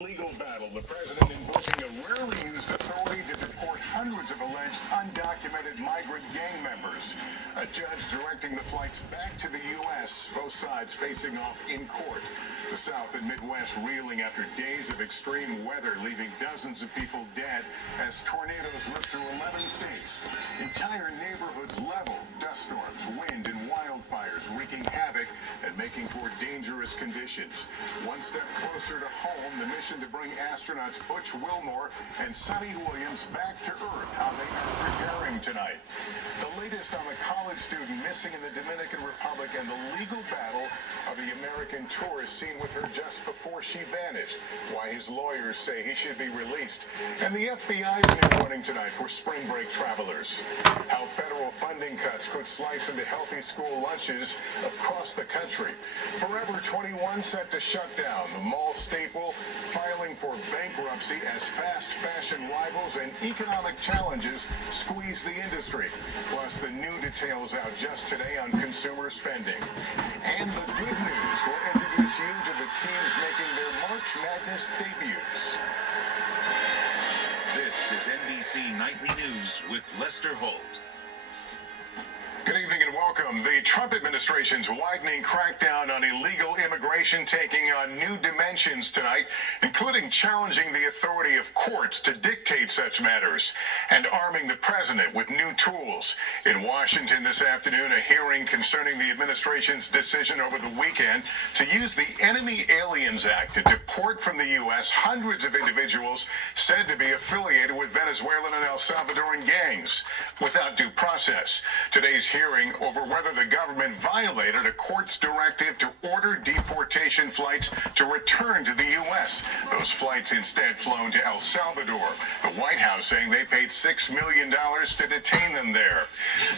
Legal battle, the president invoking a rarely used authority to deport hundreds of alleged undocumented migrant gang members. A judge directing the flights back to the U.S., both sides facing off in court. The South and Midwest reeling after days of extreme weather, leaving dozens of people dead as tornadoes ripped through 11 states. Entire neighborhoods leveled, dust storms, wind, and wildfires wreaking havoc and making for dangerous conditions. One step closer to home, the mission to bring astronauts Butch Wilmore and Sonny Williams back to Earth, how they are preparing tonight. The latest on the college student missing in the Dominican Republic and the legal battle of the American tourist seen with her just before she vanished, why his lawyers say he should be released, and the FBI's new warning tonight for spring break travelers. How federal funding cuts could slice into healthy school lunches across the country. Forever 21 set to shut down, the mall staple filing for bankruptcy as fast fashion rivals and economic challenges squeeze the industry. Plus, the new details out just today on consumer spending. And the good news will introduce you to the teams making their March Madness debuts. This is NBC Nightly News with Lester Holt. Good evening and welcome. The Trump administration's widening crackdown on illegal immigration taking on new dimensions tonight, including challenging the authority of courts to dictate such matters and arming the president with new tools. In Washington this afternoon, a hearing concerning the administration's decision over the weekend to use the Enemy Aliens Act to deport from the U.S. hundreds of individuals said to be affiliated with Venezuelan and El Salvadoran gangs without due process. Today's hearing over whether the government violated a court's directive to order deportation flights to return to the U.S. Those flights instead flown to El Salvador. The White House saying they paid $6 million to detain them there.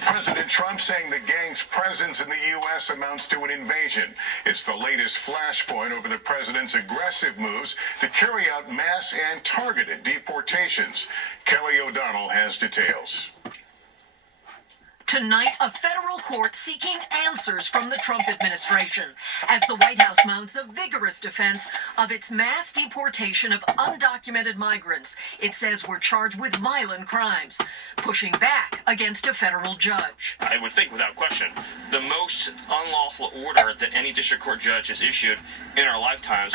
President Trump saying the gang's presence in the U.S. amounts to an invasion. It's the latest flashpoint over the president's aggressive moves to carry out mass and targeted deportations. Kelly O'Donnell has details. Tonight, a federal court seeking answers from the Trump administration as the White House mounts a vigorous defense of its mass deportation of undocumented migrants it says were charged with violent crimes, pushing back against a federal judge. I would think without question, the most unlawful order that any district court judge has issued in our lifetimes.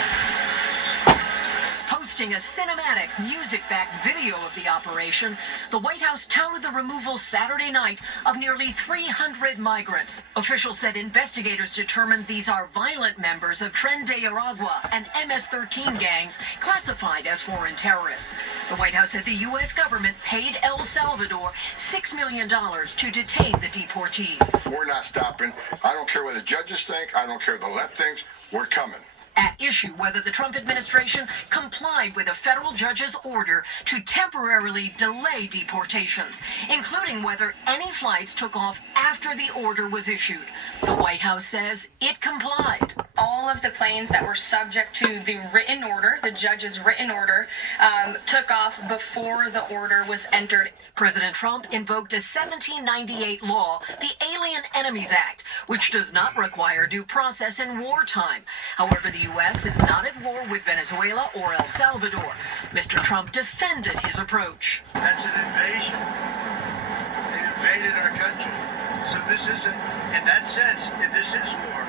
Posting a cinematic, music-backed video of the operation, the White House touted the removal Saturday night of nearly 300 migrants. Officials said investigators determined these are violent members of Tren de Aragua and MS-13 gangs classified as foreign terrorists. The White House said the U.S. government paid El Salvador $6 million to detain the deportees. We're not stopping. I don't care what the judges think. I don't care what the left thinks. We're coming. At issue whether the Trump administration complied with a federal judge's order to temporarily delay deportations, including whether any flights took off after the order was issued. The White House says it complied. All of the planes that were subject to the written order, the judge's written order, took off before the order was entered. President Trump invoked a 1798 law, the Alien Enemies Act, which does not require due process in wartime. However, the U.S. is not at war with Venezuela or El Salvador. Mr. Trump defended his approach. That's an invasion. They invaded our country. So this isn't, in that sense, this is war.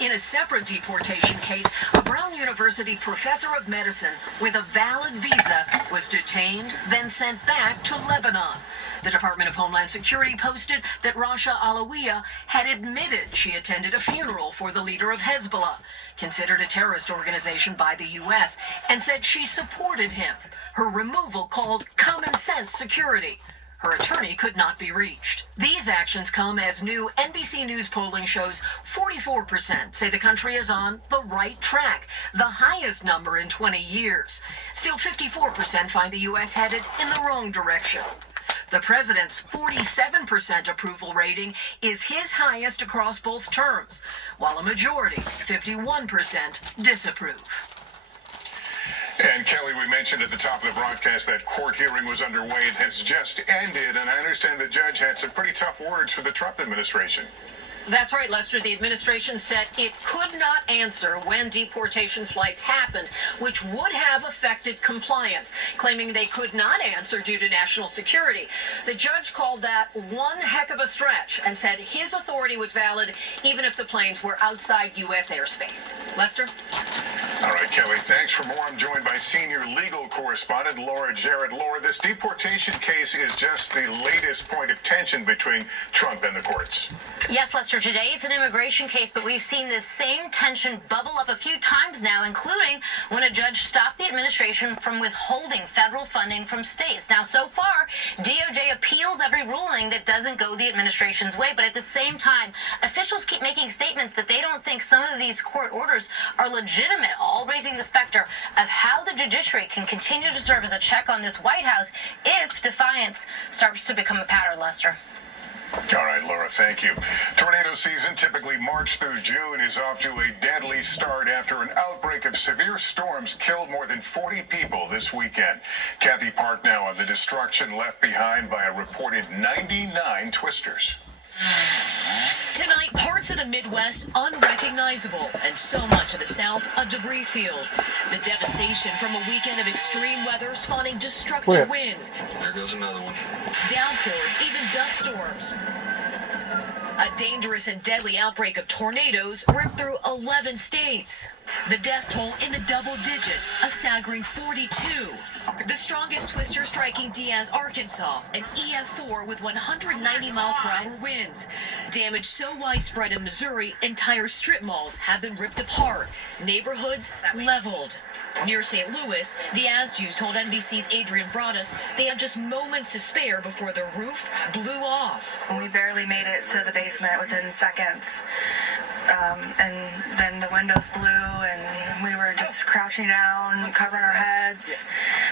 In a separate deportation case, a Brown University professor of medicine with a valid visa was detained, then sent back to Lebanon. The Department of Homeland Security posted that Rasha Alawiya had admitted she attended a funeral for the leader of Hezbollah, considered a terrorist organization by the U.S., and said she supported him. Her removal called common sense security. Her attorney could not be reached. These actions come as new NBC News polling shows 44% say the country is on the right track, the highest number in 20 years. Still 54% find the U.S. headed in the wrong direction. The president's 47% approval rating is his highest across both terms, while a majority, 51%, disapprove. And Kelly, we mentioned at the top of the broadcast that court hearing was underway. It has just ended, and I understand the judge had some pretty tough words for the Trump administration. That's right, Lester. The administration said it could not answer when deportation flights happened, which would have affected compliance, claiming they could not answer due to national security. The judge called that one heck of a stretch and said his authority was valid even if the planes were outside U.S. airspace. Lester? All right, Kelly, thanks for more. I'm joined by senior legal correspondent Laura Jarrett. Laura, this deportation case is just the latest point of tension between Trump and the courts. Yes, Lester, today it's an immigration case, but we've seen this same tension bubble up a few times now, including when a judge stopped the administration from withholding federal funding from states. Now, so far, DOJ appeals every ruling that doesn't go the administration's way, but at the same time, officials keep making statements that they don't think some of these court orders are legitimate, all raising the specter of how the judiciary can continue to serve as a check on this White House if defiance starts to become a pattern, Lester. All right, Laura, thank you. Tornado season, typically March through June, is off to a deadly start after an outbreak of severe storms killed more than 40 people this weekend. Kathy Park now on the destruction left behind by a reported 99 twisters. Tonight, parts of the Midwest unrecognizable, and so much of the South a debris field. The devastation from a weekend of extreme weather spawning destructive winds. There goes another one. Downpours, even dust storms. A dangerous and deadly outbreak of tornadoes ripped through 11 states. The death toll in the double digits, a staggering 42. The strongest twister striking Diaz, Arkansas, an EF4 with 190-mile-per-hour winds. Damage so widespread in Missouri, entire strip malls have been ripped apart, neighborhoods leveled. Near St. Louis, the ASDUs told NBC's Adrian Broaddus they have just moments to spare before the roof blew off. We barely made it to the basement within seconds. And then the windows blew and we were just crouching down, covering our heads.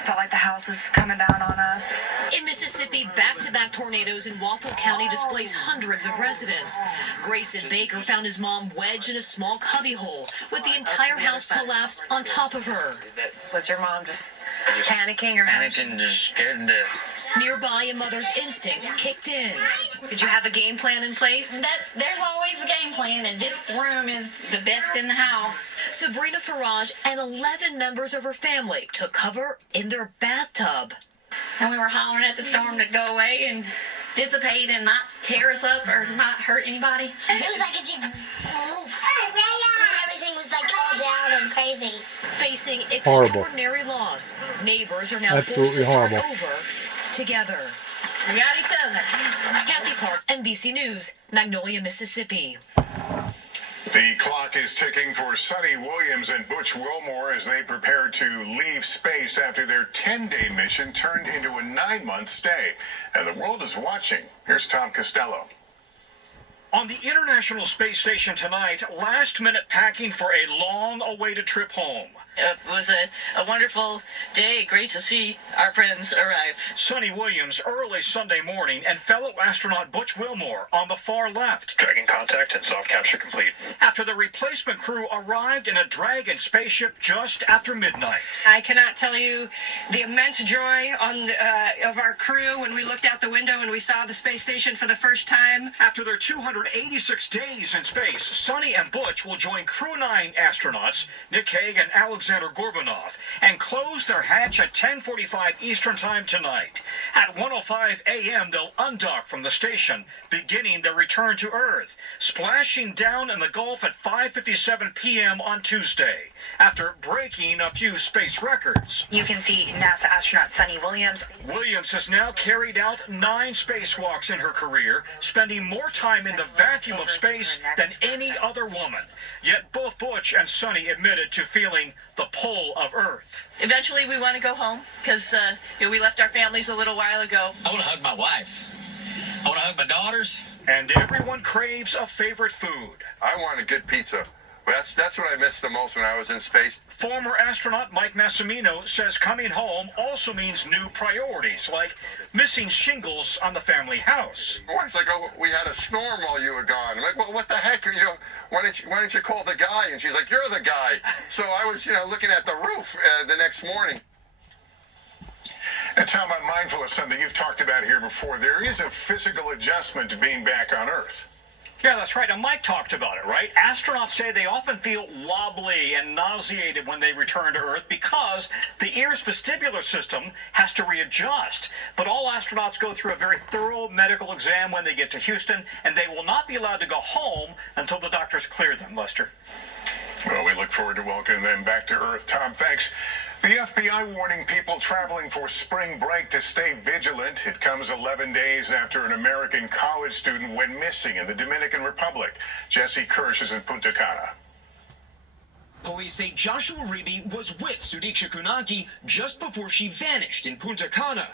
Felt like the house was coming down on us. In Mississippi, back-to-back tornadoes in Wrathful County displaced hundreds of residents. Grayson Baker found his mom wedged in a small cubbyhole with the entire house collapsed on top of her. Was your mom just panicking or Panicking, just scared to death. Nearby, a mother's instinct kicked in. Did you have a game plan in place? There's always a game plan, and this room is the best in the house. Sabrina Farage and 11 members of her family took cover in their bathtub. And we were hollering at the storm to go away and dissipate and not tear us up or not hurt anybody. It was like a jeep. Everything was like all down and crazy. Facing extraordinary loss, neighbors are now forced to start over together. We got each other. Kathy Park, NBC News, Magnolia, Mississippi. The clock is ticking for Sonny Williams and Butch Wilmore as they prepare to leave space after their 10-day mission turned into a 9-month stay. And the world is watching. Here's Tom Costello. On the International Space Station tonight, last-minute packing for a long-awaited trip home. It was a wonderful day. Great to see our friends arrive. Sonny Williams early Sunday morning and fellow astronaut Butch Wilmore on the far left. Dragon contact and soft capture complete. After the replacement crew arrived in a Dragon spaceship just after midnight. I cannot tell you the immense joy of our crew when we looked out the window and we saw the space station for the first time. After their 286 days in space, Sonny and Butch will join Crew 9 astronauts, Nick Hague and Alexander Gorbanov, and close their hatch at 10:45 Eastern Time tonight. At 1:05 a.m., they'll undock from the station, beginning their return to Earth, splashing down in the Gulf at 5:57 p.m. on Tuesday, after breaking a few space records. You can see NASA astronaut Sonny Williams. Williams has now carried out 9 spacewalks in her career, spending more time in the vacuum of space than any other woman. Yet both Butch and Sonny admitted to feeling the pull of Earth. Eventually, we want to go home because we left our families a little while ago. I want to hug my wife. I want to hug my daughters. And everyone craves a favorite food. I want a good pizza. That's what I missed the most when I was in space. Former astronaut Mike Massimino says coming home also means new priorities, like missing shingles on the family house. My wife's like, oh, we had a storm while you were gone. I'm like, well, what the heck? Why didn't you call the guy? And she's like, you're the guy. So I was, looking at the roof the next morning. And Tom, I'm mindful of something you've talked about here before. There is a physical adjustment to being back on Earth. Yeah, that's right. And Mike talked about it, right? Astronauts say they often feel wobbly and nauseated when they return to Earth because the ear's vestibular system has to readjust. But all astronauts go through a very thorough medical exam when they get to Houston, and they will not be allowed to go home until the doctors clear them, Lester. Well, we look forward to welcoming them back to Earth. Tom, thanks. The FBI warning people traveling for spring break to stay vigilant. It comes 11 days after an American college student went missing in the Dominican Republic. Jesse Kirsch is in Punta Cana. Police say Joshua Reeby was with Sudiksha Kunaki just before she vanished in Punta Cana.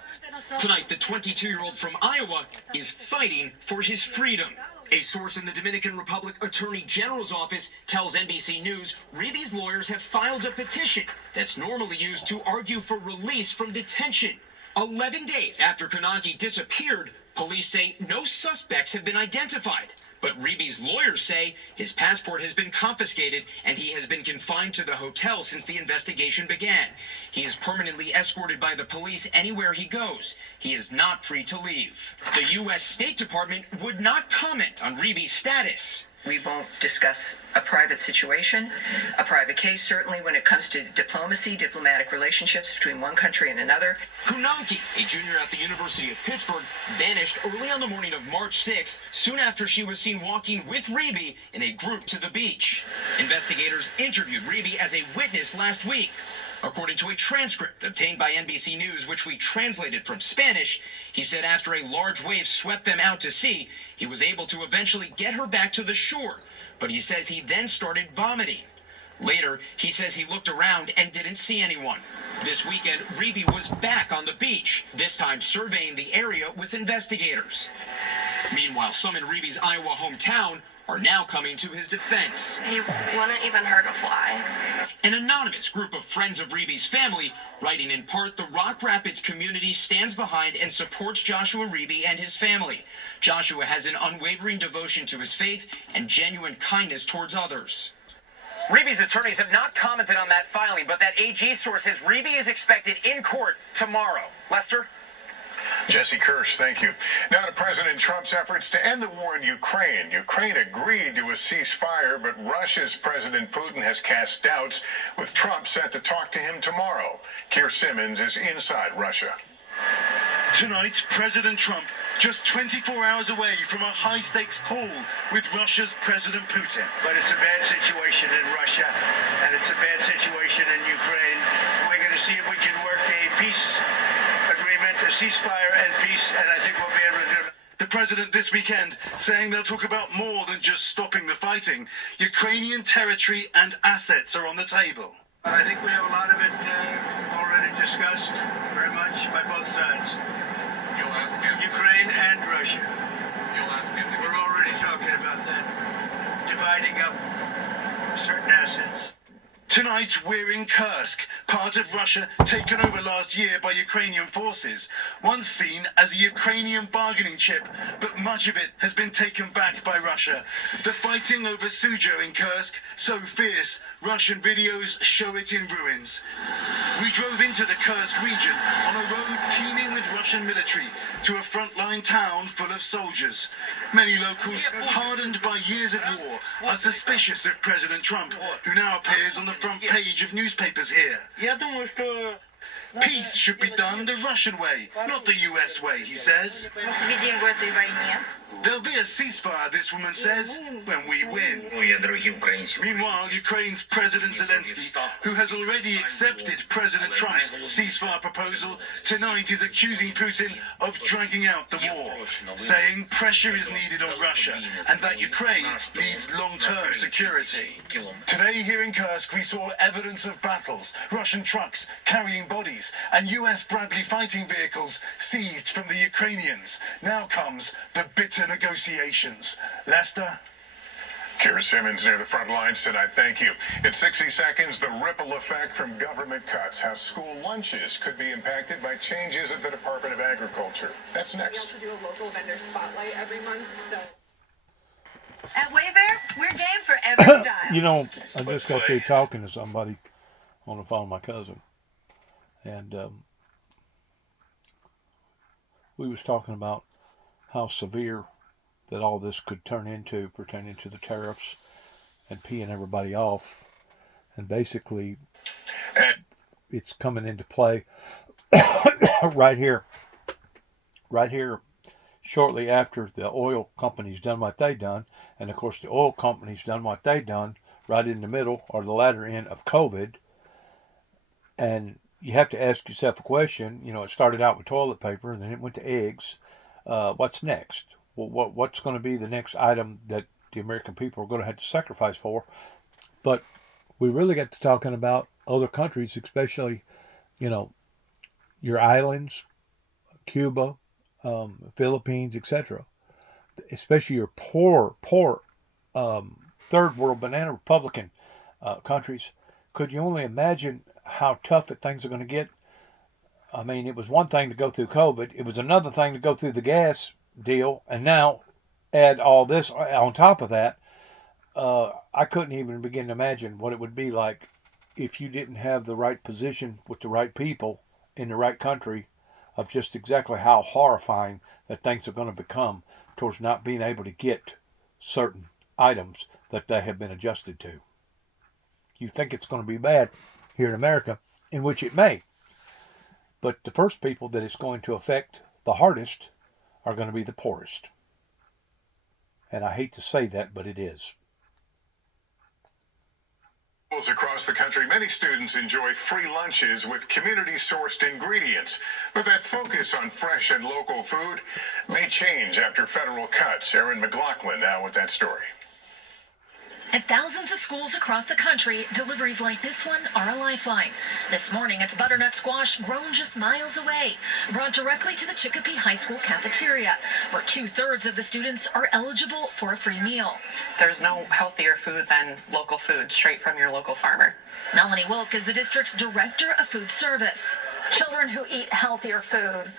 Tonight, the 22-year-old from Iowa is fighting for his freedom. A source in the Dominican Republic Attorney General's office tells NBC News Reeby's lawyers have filed a petition that's normally used to argue for release from detention. 11 days after Kunaki disappeared, police say no suspects have been identified. But Reeby's lawyers say his passport has been confiscated and he has been confined to the hotel since the investigation began. He is permanently escorted by the police anywhere he goes. He is not free to leave. The U.S. State Department would not comment on Reeby's status. We won't discuss a private situation, a private case, certainly when it comes to diplomacy, diplomatic relationships between one country and another. Kunaki, a junior at the University of Pittsburgh, vanished early on the morning of March 6th, soon after she was seen walking with Reeby in a group to the beach. Investigators interviewed Reeby as a witness last week. According to a transcript obtained by NBC News, which we translated from Spanish, he said after a large wave swept them out to sea, he was able to eventually get her back to the shore. But he says he then started vomiting. Later, he says he looked around and didn't see anyone. This weekend, Reeby was back on the beach, this time surveying the area with investigators. Meanwhile, some in Reeby's Iowa hometown are now coming to his defense. He wouldn't even hurt a fly. An anonymous group of friends of Reeby's family, writing in part, the Rock Rapids community stands behind and supports Joshua Reeby and his family. Joshua has an unwavering devotion to his faith and genuine kindness towards others. Reeby's attorneys have not commented on that filing, but that AG source says Reeby is expected in court tomorrow. Lester? Jesse Kirsch, thank you. Now to President Trump's efforts to end the war in Ukraine. Ukraine agreed to a ceasefire, but Russia's President Putin has cast doubts, with Trump set to talk to him tomorrow. Keir Simmons is inside Russia. Tonight, President Trump just 24 hours away from a high-stakes call with Russia's President Putin. But it's a bad situation in Russia, and it's a bad situation in Ukraine. We're going to see if we can work a peace agreement, a ceasefire and peace, and I think we'll be able to do it. The president this weekend saying they'll talk about more than just stopping the fighting. Ukrainian territory and assets are on the table. I think we have a lot of it already discussed very much by both sides. You'll ask him. Ukraine and Russia. You'll ask him. We're already talking about that, dividing up certain assets. Tonight, we're in Kursk, part of Russia taken over last year by Ukrainian forces, once seen as a Ukrainian bargaining chip, but much of it has been taken back by Russia. The fighting over Suzhou in Kursk, so fierce, Russian videos show it in ruins. We drove into the Kursk region on a road teeming with Russian military to a frontline town full of soldiers. Many locals, hardened by years of war, are suspicious of President Trump, who now appears on the front page of newspapers here. Peace should be done the Russian way, not the US way, he says. There'll be a ceasefire, this woman says, when we win. Meanwhile, Ukraine's President Zelensky, who has already accepted President Trump's ceasefire proposal, tonight is accusing Putin of dragging out the war, saying pressure is needed on Russia and that Ukraine needs long-term security. Today here in Kursk, we saw evidence of battles, Russian trucks carrying bodies, and US Bradley fighting vehicles seized from the Ukrainians. Now comes the bitter negotiations. Lester? Keir Simmons near the front lines tonight. Thank you. In 60 seconds, the ripple effect from government cuts. How school lunches could be impacted by changes at the Department of Agriculture. That's next. We also do a local vendor spotlight every month, so. At Wayfair, we're game for every style. You know, I just got through talking to somebody on the phone, my cousin, and we was talking about how severe that all this could turn into, pertaining to the tariffs and peeing everybody off. And basically, it's coming into play right here, shortly after the oil companies done what they done. And of course, the oil companies done what they done right in the middle or the latter end of COVID. And you have to ask yourself a question. You know, it started out with toilet paper, and then it went to eggs. What's next? Well, what's going to be the next item that the American people are going to have to sacrifice for? But we really get to talking about other countries, especially, you know, your islands, Cuba, Philippines, etc. Especially your poor third world banana Republican countries. Could you only imagine how tough things are going to get? I mean, it was one thing to go through COVID. It was another thing to go through the gas deal. And now add all this on top of that. I couldn't even begin to imagine what it would be like if you didn't have the right position with the right people in the right country, of just exactly how horrifying that things are going to become towards not being able to get certain items that they have been adjusted to. You think it's going to be bad here in America, in which it may. But the first people that it's going to affect the hardest are going to be the poorest. And I hate to say that, but it is. Across the country, many students enjoy free lunches with community-sourced ingredients. But that focus on fresh and local food may change after federal cuts. Erin McLaughlin now with that story. At thousands of schools across the country, deliveries like this one are a lifeline. This morning, it's butternut squash grown just miles away, brought directly to the Chicopee High School cafeteria, where 2/3 of the students are eligible for a free meal. There's no healthier food than local food, straight from your local farmer. Melanie Wilk is the district's director of food service. Children who eat healthier food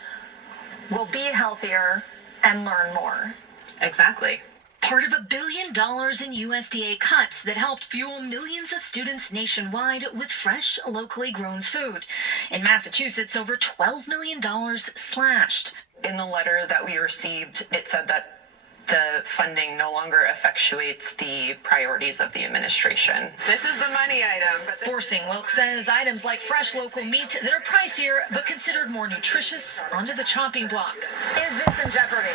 will be healthier and learn more. Exactly. Part of $1 billion in USDA cuts that helped fuel millions of students nationwide with fresh, locally grown food. In Massachusetts, over $12 million slashed. In the letter that we received, it said that the funding no longer effectuates the priorities of the administration. This is the money item. Forcing, Wilk says, items like fresh local meat that are pricier but considered more nutritious onto the chopping block. Is this in jeopardy?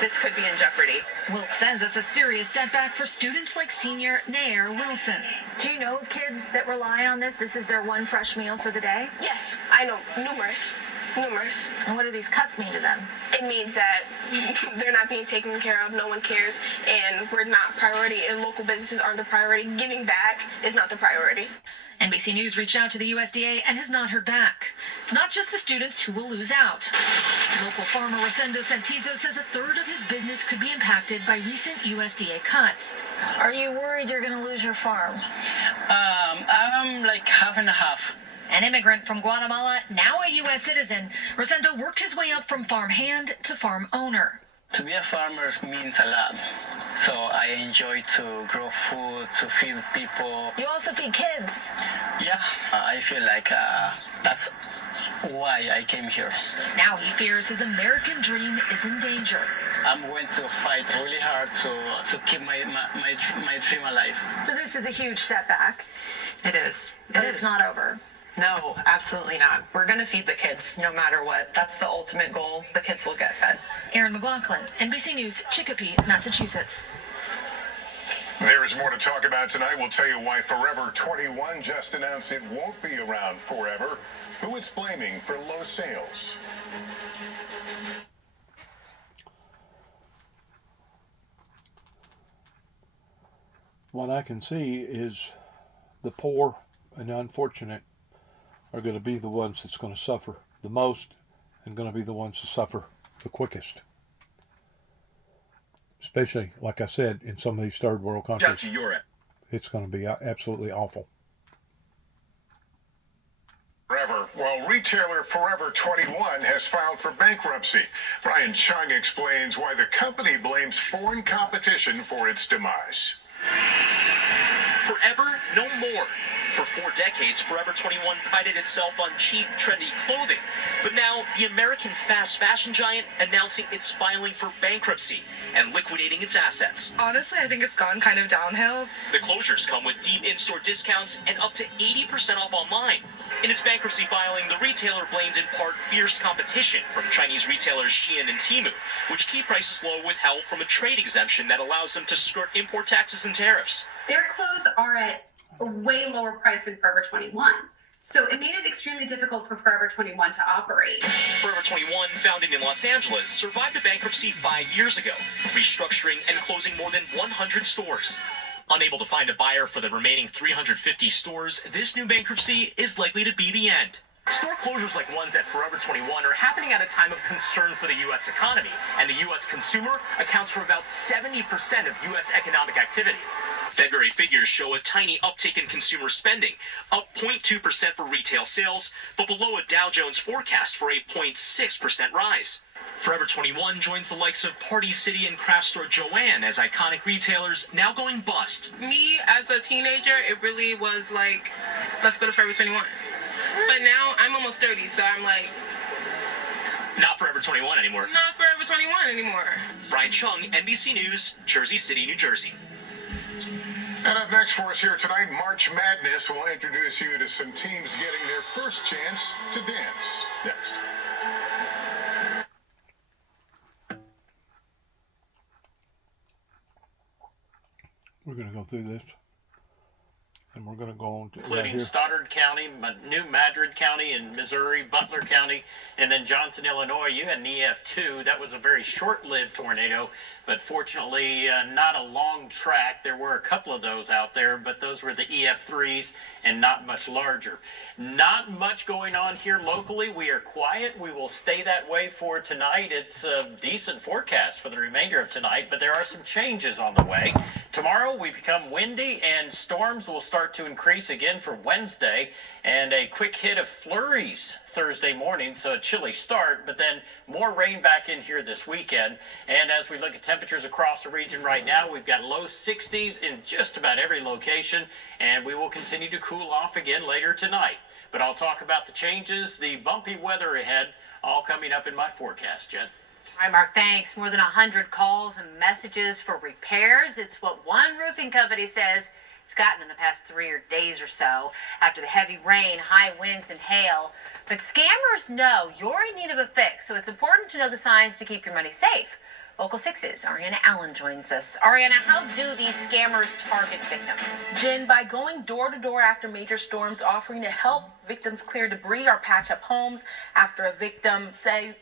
This could be in jeopardy. Wilk says it's a serious setback for students like senior Nair Wilson. Do you know of kids that rely on this? This is their one fresh meal for the day? Yes, I know. Numerous. And what do these cuts mean to them? It means that they're not being taken care of, no one cares, and we're not priority, and local businesses aren't the priority. Giving back is not the priority. NBC News reached out to the USDA and has not heard back. It's not just the students who will lose out. Local farmer Rosendo Santizo says 1/3 of his business could be impacted by recent USDA cuts. Are you worried you're going to lose your farm? I'm like half and half. An immigrant from Guatemala, now a U.S. citizen, Rosendo worked his way up from farm hand to farm owner. To be a farmer means a lot. So I enjoy to grow food, to feed people. You also feed kids. Yeah, I feel like that's why I came here. Now he fears his American dream is in danger. I'm going to fight really hard to keep my dream alive. So this is a huge setback. It is. But it's not over. No, absolutely not. We're going to feed the kids no matter what. That's the ultimate goal. The kids will get fed. Erin McLaughlin, NBC News, Chicopee, Massachusetts. There is more to talk about tonight. We'll tell you why Forever 21 just announced it won't be around forever, who it's blaming for low sales. What I can see is the poor and the unfortunate are going to be the ones that's going to suffer the most and going to be the ones to suffer the quickest. Especially, like I said, in some of these third world countries. To Europe. It's going to be absolutely awful. Forever. Well, retailer Forever 21 has filed for bankruptcy. Brian Chung explains why the company blames foreign competition for its demise. Forever, no more. For 4 decades, Forever 21 prided itself on cheap, trendy clothing. But now, the American fast fashion giant announcing it's filing for bankruptcy and liquidating its assets. Honestly, I think it's gone kind of downhill. The closures come with deep in-store discounts and up to 80% off online. In its bankruptcy filing, the retailer blamed in part fierce competition from Chinese retailers Shein and Temu, which keep prices low with help from a trade exemption that allows them to skirt import taxes and tariffs. Their clothes are at a way lower price than Forever 21. So it made it extremely difficult for Forever 21 to operate. Forever 21, founded in Los Angeles, survived a bankruptcy 5 years ago, restructuring and closing more than 100 stores. Unable to find a buyer for the remaining 350 stores, this new bankruptcy is likely to be the end. Store closures like ones at Forever 21 are happening at a time of concern for the U.S. economy, and the U.S. consumer accounts for about 70% of U.S. economic activity. February figures show a tiny uptick in consumer spending, up 0.2% for retail sales, but below a Dow Jones forecast for a 0.6% rise. Forever 21 joins the likes of Party City and craft store Joann as iconic retailers now going bust. Me, as a teenager, it really was like, let's go to Forever 21. But now I'm almost 30, so I'm like, Not Forever 21 anymore. not Forever 21 anymore. Brian Chung, NBC News, Jersey City, New Jersey. And up next for us here tonight, March Madness will introduce you to some teams getting their first chance to dance. Next. We're going to go through this, and we're going to go on to including right Stoddard County, New Madrid County in Missouri, Butler County, and then Johnson, Illinois. You had an EF2. That was a very short-lived tornado, but fortunately not a long track. There were a couple of those out there, but those were the EF3s and not much larger. Not much going on here locally. We are quiet. We will stay that way for tonight. It's a decent forecast for the remainder of tonight, but there are some changes on the way. Tomorrow we become windy and storms will start to increase again for Wednesday, and a quick hit of flurries Thursday morning, so a chilly start, but then more rain back in here this weekend. And as we look at temperatures across the region right now, we've got low 60s in just about every location, and we will continue to cool off again later tonight. But I'll talk about the changes, the bumpy weather ahead, all coming up in my forecast, Jen. All right, Mark, thanks. More than 100 calls and messages for repairs. It's what one roofing company says it's gotten in the past 3 days or so after the heavy rain, high winds, and hail. But scammers know you're in need of a fix, so it's important to know the signs to keep your money safe. Local 6's Ariana Allen joins us. Ariana, how do these scammers target victims? Jen, by going door to door after major storms, offering to help victims clear debris or patch up homes. After a victim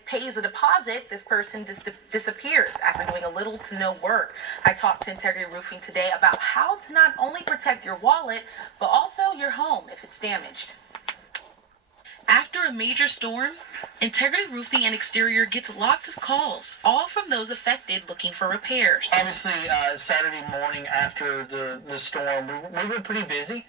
pays a deposit, this person disappears after doing a little to no work. I talked to Integrity Roofing today about how to not only protect your wallet, but also your home if it's damaged. After a major storm, Integrity Roofing and Exterior gets lots of calls, all from those affected looking for repairs. Obviously, Saturday morning after the storm, we were pretty busy.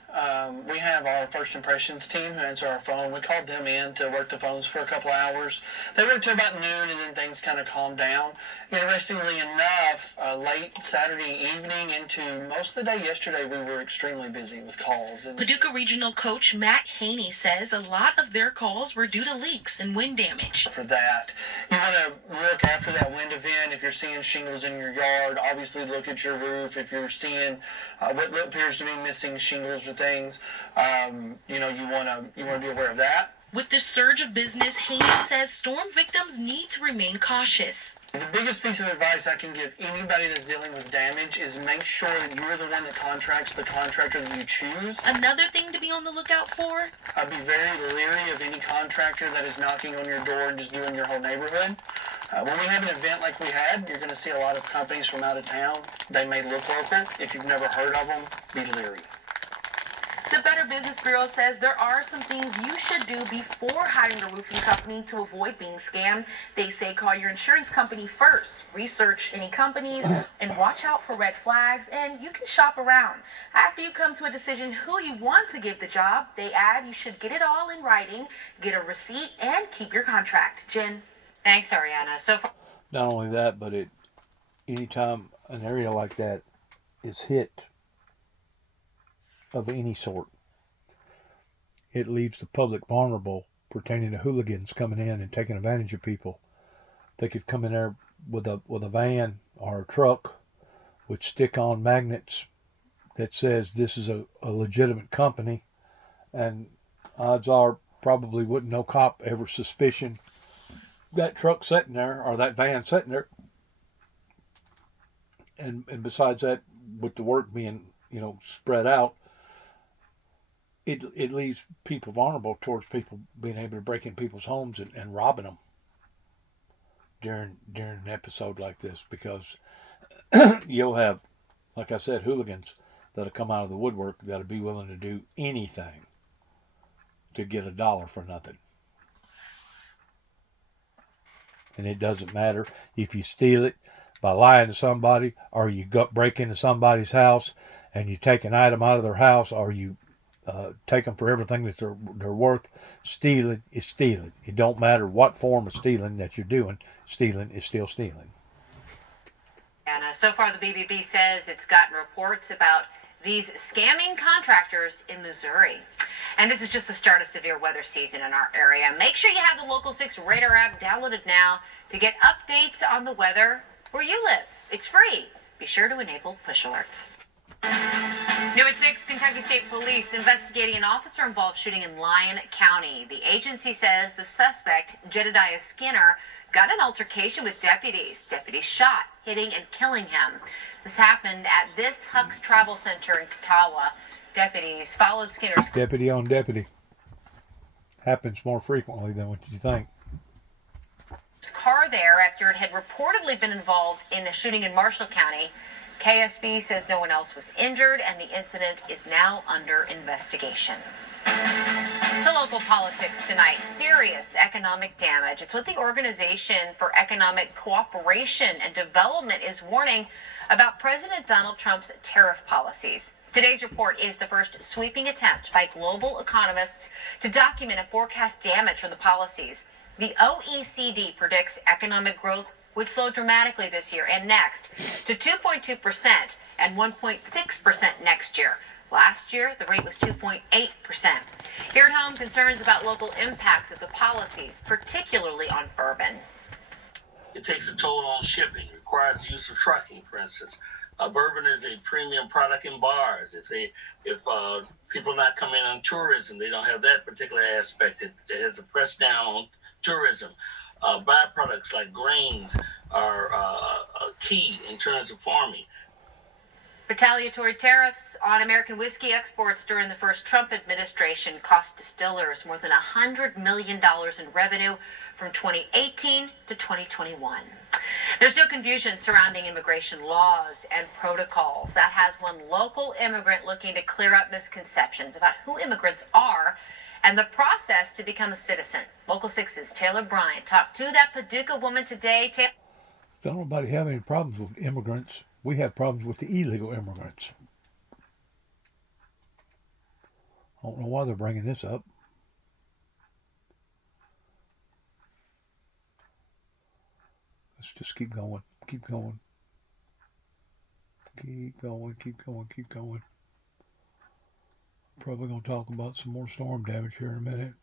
We have our First Impressions team who answer our phone. We called them in to work the phones for a couple hours. They worked till about noon, and then things kind of calmed down. Interestingly enough, late Saturday evening into most of the day yesterday, we were extremely busy with calls. Paducah Regional Coach Matt Haney says a lot of their calls were due to leaks and wind damage. For that, you want to look after that wind event. If you're seeing shingles in your yard, obviously look at your roof. If you're seeing what appears to be missing shingles or things, you want to be aware of that. With this surge of business, Haney says storm victims need to remain cautious. The biggest piece of advice I can give anybody that's dealing with damage is make sure that you're the one that contracts the contractor that you choose. Another thing to be on the lookout for? I'd be very leery of any contractor that is knocking on your door and just doing your whole neighborhood. When we have an event like we had, you're going to see a lot of companies from out of town. They may look local. If you've never heard of them, be leery. The Better Business Bureau says there are some things you should do before hiring a roofing company to avoid being scammed. They say call your insurance company first, research any companies, and watch out for red flags, and you can shop around. After you come to a decision who you want to give the job, they add you should get it all in writing, get a receipt, and keep your contract. Jen? Thanks, Ariana. So far. Not only that, but anytime an area like that is hit of any sort, it leaves the public vulnerable pertaining to hooligans coming in and taking advantage of people. They could come in there with a van or a truck with stick-on magnets that says this is a legitimate company, and odds are probably wouldn't no cop ever suspicion that truck sitting there or that van sitting there. And besides that, with the work being, spread out, it leaves people vulnerable towards people being able to break in people's homes and robbing them during an episode like this, because you'll have, like I said, hooligans that'll come out of the woodwork that'll be willing to do anything to get $1 for nothing. And it doesn't matter if you steal it by lying to somebody, or you break into somebody's house and you take an item out of their house, or you take them for everything that they're worth. Stealing is stealing. It don't matter what form of stealing that you're doing. Stealing is still stealing. And so far, the BBB says it's gotten reports about these scamming contractors in Missouri. And this is just the start of severe weather season in our area. Make sure you have the Local 6 Radar app downloaded now to get updates on the weather where you live. It's free. Be sure to enable push alerts. New at 6, Kentucky State Police investigating an officer-involved shooting in Lyon County. The agency says the suspect, Jedediah Skinner, got an altercation with deputies. Deputies shot, hitting and killing him. This happened at this Huck's Travel Center in Catawba. Deputies followed Skinner's Deputy on deputy. Happens more frequently than what you think. car there after it had reportedly been involved in a shooting in Marshall County. KSB says no one else was injured and the incident is now under investigation. To local politics tonight, serious economic damage. It's what the Organization for Economic Cooperation and Development is warning about President Donald Trump's tariff policies. Today's report is the first sweeping attempt by global economists to document and forecast damage from the policies. The OECD predicts economic growth would slow dramatically this year and next to 2.2% and 1.6% next year. Last year, the rate was 2.8%. Here at home, concerns about local impacts of the policies, particularly on bourbon. It takes a toll on shipping, requires the use of trucking, for instance. Bourbon is a premium product in bars. If people not coming on tourism, they don't have that particular aspect. It has a press down on tourism. Byproducts like grains are key in terms of farming. Retaliatory tariffs on American whiskey exports during the first Trump administration cost distillers more than $100 million in revenue from 2018 to 2021. There's still confusion surrounding immigration laws and protocols. That has one local immigrant looking to clear up misconceptions about who immigrants are and the process to become a citizen. Local 6's Taylor Bryant talked to that Paducah woman today. Don't nobody have any problems with immigrants. We have problems with the illegal immigrants. I don't know why they're bringing this up. Let's just keep going. Keep going. Keep going. Keep going. Keep going. Probably going to talk about some more storm damage here in a minute.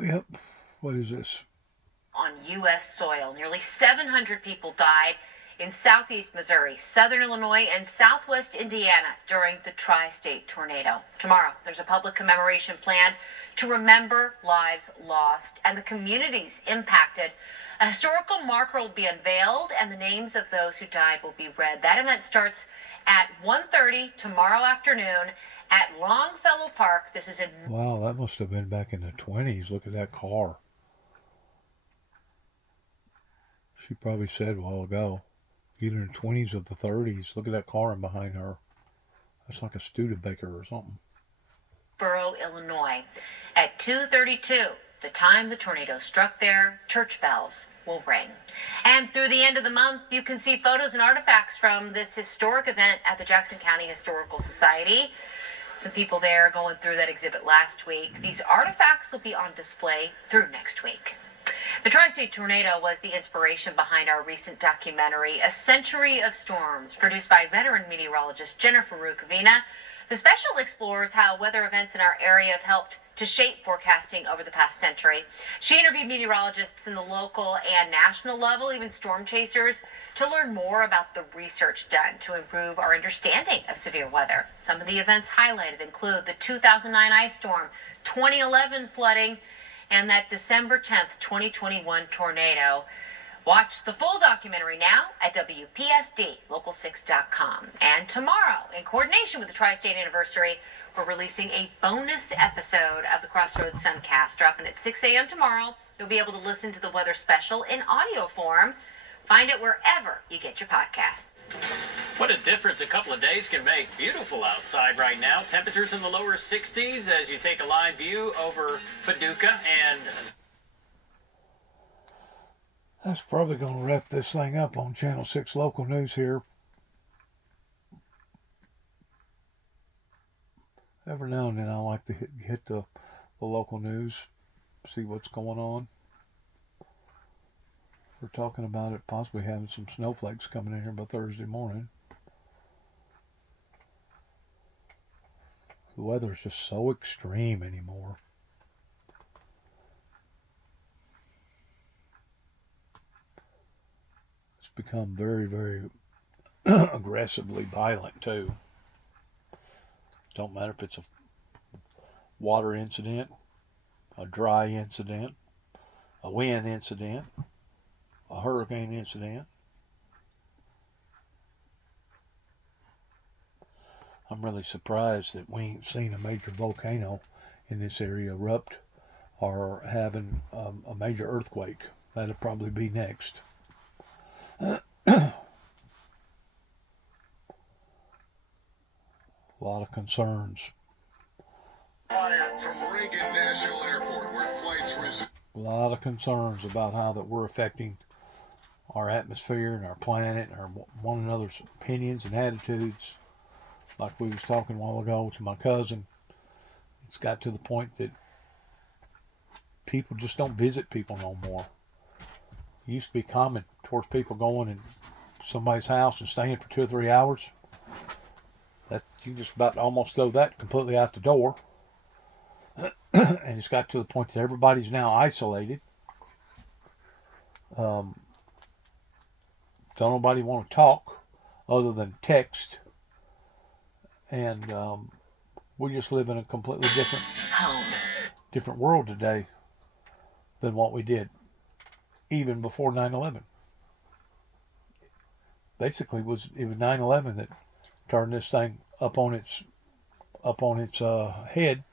Yep. What is this? On U.S. soil, nearly 700 people died in southeast Missouri, southern Illinois, and southwest Indiana during the tri-state tornado. Tomorrow, there's a public commemoration planned to remember lives lost and the communities impacted. A historical marker will be unveiled and the names of those who died will be read. That event starts at 1:30 tomorrow afternoon at Longfellow Park. This is in... Wow, that must have been back in the 20s. Look at that car. She probably said a while ago, either in the 20s or the 30s. Look at that car in behind her. That's like a Studebaker or something. Borough, Illinois. At 2:32, the time the tornado struck there, church bells will ring. And through the end of the month, you can see photos and artifacts from this historic event at the Jackson County Historical Society. Some people there going through that exhibit last week. These artifacts will be on display through next week. The tri-state tornado was the inspiration behind our recent documentary, A Century of Storms, produced by veteran meteorologist Jennifer Rukavina. The special explores how weather events in our area have helped to shape forecasting over the past century. She interviewed meteorologists in the local and national level, even storm chasers, to learn more about the research done to improve our understanding of severe weather. Some of the events highlighted include the 2009 ice storm, 2011 flooding, and that December 10th, 2021 tornado. Watch the full documentary now at WPSD-local6.com. And tomorrow, in coordination with the Tri-State Anniversary, we're releasing a bonus episode of the Crossroads Suncast. Dropping at 6 a.m. tomorrow. You'll be able to listen to the weather special in audio form. Find it wherever you get your podcasts. What a difference a couple of days can make. Beautiful outside right now. Temperatures in the lower 60s as you take a live view over Paducah and... That's probably going to wrap this thing up on Channel 6 local news here. Every now and then I like to hit the local news, see what's going on. We're talking about it possibly having some snowflakes coming in here by Thursday morning. The weather is just so extreme anymore. It's become very, very aggressively violent too. Don't matter if it's a water incident, a dry incident, a wind incident, a hurricane incident. I'm really surprised that we ain't seen a major volcano in this area erupt or having a major earthquake. That'll probably be next. A lot of concerns. From Reagan National Airport, where flights resume. A lot of concerns about how that we're affecting our atmosphere and our planet and our one another's opinions and attitudes. Like we was talking a while ago to my cousin, it's got to the point that people just don't visit people no more. It used to be common towards people going in somebody's house and staying for 2 or 3 hours. That you just about almost throw that completely out the door. And it's got to the point that everybody's now isolated. Don't nobody want to talk other than text. And we just live in a completely different world today than what we did even before 9/11. Basically, it was 9/11 that turned this thing up on its head,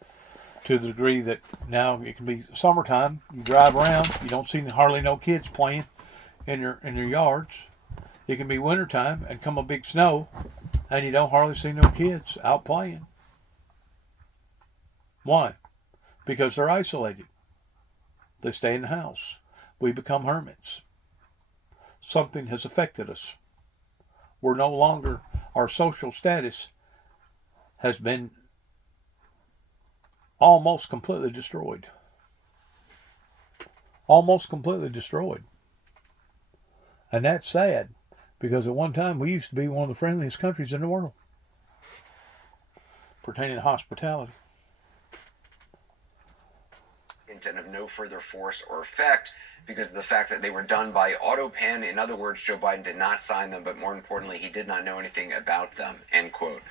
to the degree that now it can be summertime. You drive around, you don't see hardly no kids playing in their yards. It can be wintertime and come a big snow, and you don't hardly see no kids out playing. Why? Because they're isolated. They stay in the house. We become hermits. Something has affected us. We're no longer, our social status has been almost completely destroyed. Almost completely destroyed. And that's sad, because at one time we used to be one of the friendliest countries in the world pertaining to hospitality. And of no further force or effect because of the fact that they were done by auto pen. In other words, Joe Biden did not sign them, but more importantly, he did not know anything about them, end quote.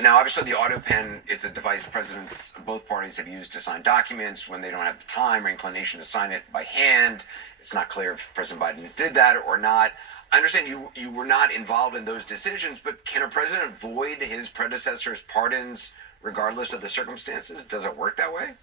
Now, obviously, the auto pen, it's a device presidents of both parties have used to sign documents when they don't have the time or inclination to sign it by hand. It's not clear if President Biden did that or not. I understand you were not involved in those decisions, but can a president void his predecessor's pardons regardless of the circumstances? Does it work that way?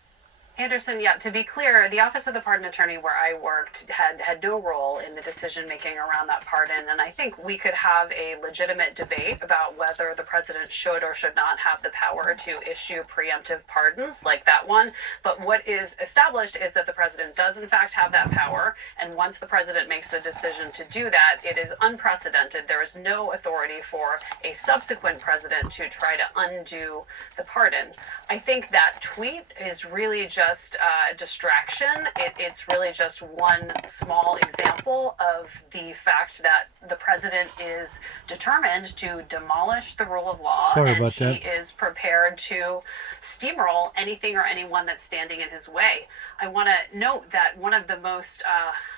Anderson, yeah, to be clear, the Office of the Pardon Attorney where I worked had no role in the decision making around that pardon, and I think we could have a legitimate debate about whether the president should or should not have the power to issue preemptive pardons like that one. But what is established is that the president does in fact have that power, and once the president makes a decision to do that, it is unprecedented. There is no authority for a subsequent president to try to undo the pardon. I think that tweet is really just just distraction. It's really just one small example of the fact that the president is determined to demolish the rule of law, Sorry and about he that. is prepared to steamroll anything or anyone that's standing in his way. I want to note that one of the most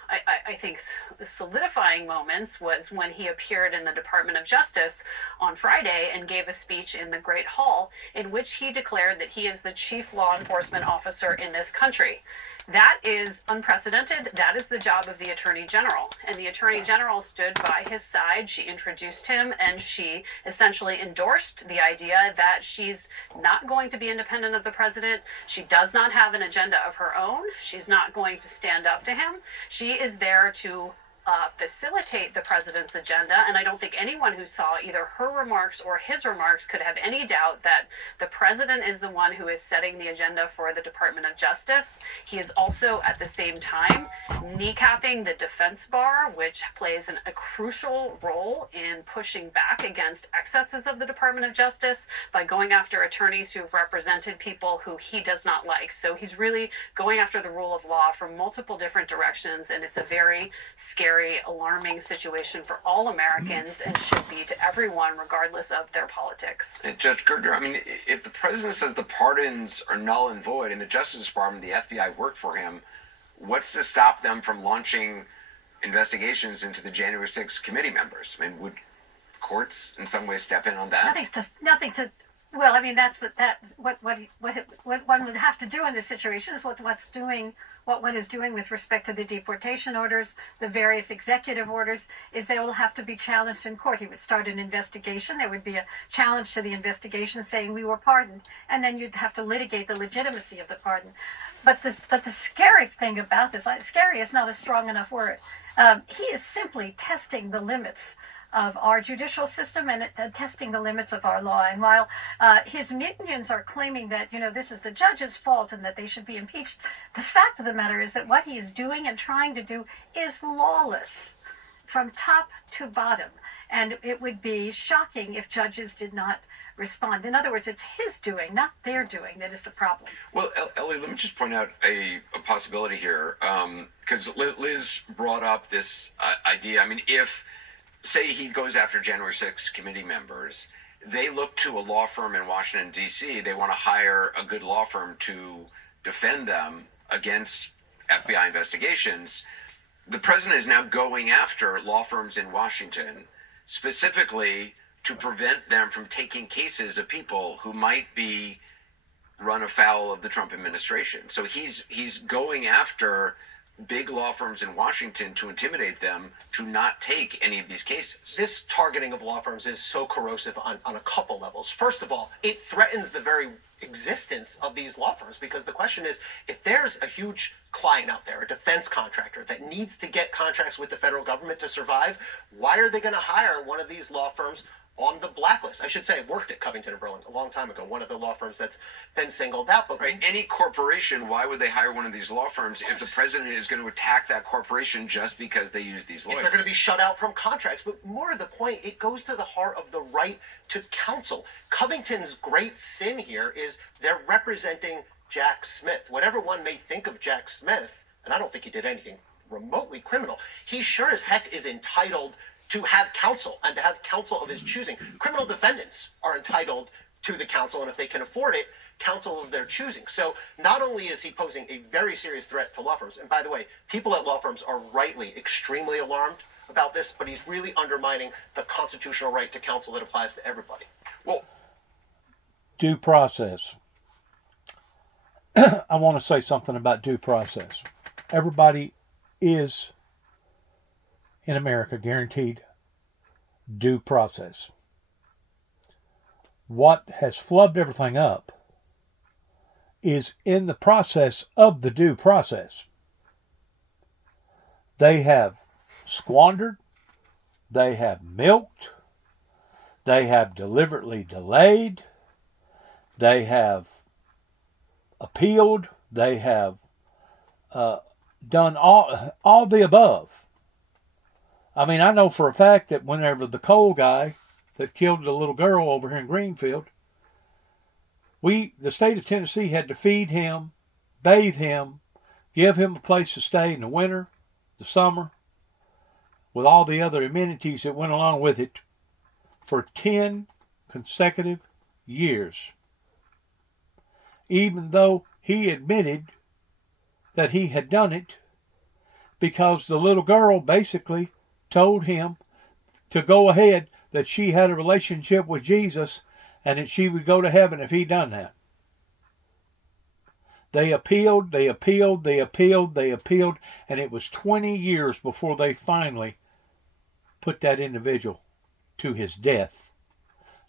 I think solidifying moments was when he appeared in the Department of Justice on Friday and gave a speech in the Great Hall in which he declared that he is the chief law enforcement officer in this country. That is unprecedented. That is the job of the Attorney General. And the Attorney General stood by his side. She introduced him and she essentially endorsed the idea that she's not going to be independent of the president. She does not have an agenda of her own. She's not going to stand up to him. She is there to facilitate the president's agenda, and I don't think anyone who saw either her remarks or his remarks could have any doubt that the president is the one who is setting the agenda for the Department of Justice. He is also at the same time kneecapping the defense bar, which plays a crucial role in pushing back against excesses of the Department of Justice by going after attorneys who've represented people who he does not like. So he's really going after the rule of law from multiple different directions, and it's a very scary, alarming situation for all Americans and should be to everyone, regardless of their politics. And Judge Gertner, I mean, if the president says the pardons are null and void and the Justice Department, the FBI work for him, what's to stop them from launching investigations into the January 6th committee members? I mean, would courts in some way step in on that? Nothing to. Well, I mean, what one would have to do in this situation is what one is doing with respect to the deportation orders, the various executive orders, is they will have to be challenged in court. He would start an investigation. There would be a challenge to the investigation saying we were pardoned, and then you'd have to litigate the legitimacy of the pardon. But the scary thing about this, scary is not a strong enough word. He is simply testing the limits of our judicial system and testing the limits of our law. And while his minions are claiming that, this is the judge's fault and that they should be impeached, the fact of the matter is that what he is doing and trying to do is lawless from top to bottom. And it would be shocking if judges did not respond. In other words, it's his doing, not their doing, that is the problem. Well, Ellie, let me just point out a possibility here, because Liz brought up this idea. I mean, if say he goes after January 6th committee members, they look to a law firm in Washington, D.C. They want to hire a good law firm to defend them against FBI investigations. The president is now going after law firms in Washington specifically to prevent them from taking cases of people who might be run afoul of the Trump administration. So he's going after big law firms in Washington to intimidate them to not take any of these cases. This targeting of law firms is so corrosive on a couple levels. First of all, it threatens the very existence of these law firms, because the question is, if there's a huge client out there, a defense contractor that needs to get contracts with the federal government to survive, why are they going to hire one of these law firms on the blacklist? I should say, I worked at Covington & Burling a long time ago, one of the law firms that's been singled out. But right, any corporation, why would they hire one of these law firms if the president is going to attack that corporation just because they use these lawyers? If they're going to be shut out from contracts. But more to the point, it goes to the heart of the right to counsel. Covington's great sin here is they're representing Jack Smith. Whatever one may think of Jack Smith, and I don't think he did anything remotely criminal, he sure as heck is entitled to have counsel and to have counsel of his choosing. Criminal defendants are entitled to the counsel, and if they can afford it, counsel of their choosing. So not only is he posing a very serious threat to law firms, and by the way, people at law firms are rightly extremely alarmed about this, but he's really undermining the constitutional right to counsel that applies to everybody. Well, due process. I want to say something about due process. Everybody is in America guaranteed due process. What has flubbed everything up is in the process of the due process. They have squandered, they have milked, they have deliberately delayed, they have appealed, they have done all the above. I mean, I know for a fact that whenever the Cole guy that killed the little girl over here in Greenfield, the state of Tennessee had to feed him bathe him, give him a place to stay in the winter, the summer, with all the other amenities that went along with it for 10 consecutive years. Even though he admitted that he had done it because the little girl basically told him to go ahead, that she had a relationship with Jesus and that she would go to heaven if he done that. They appealed, they appealed, they appealed, they appealed, and it was 20 years before they finally put that individual to his death,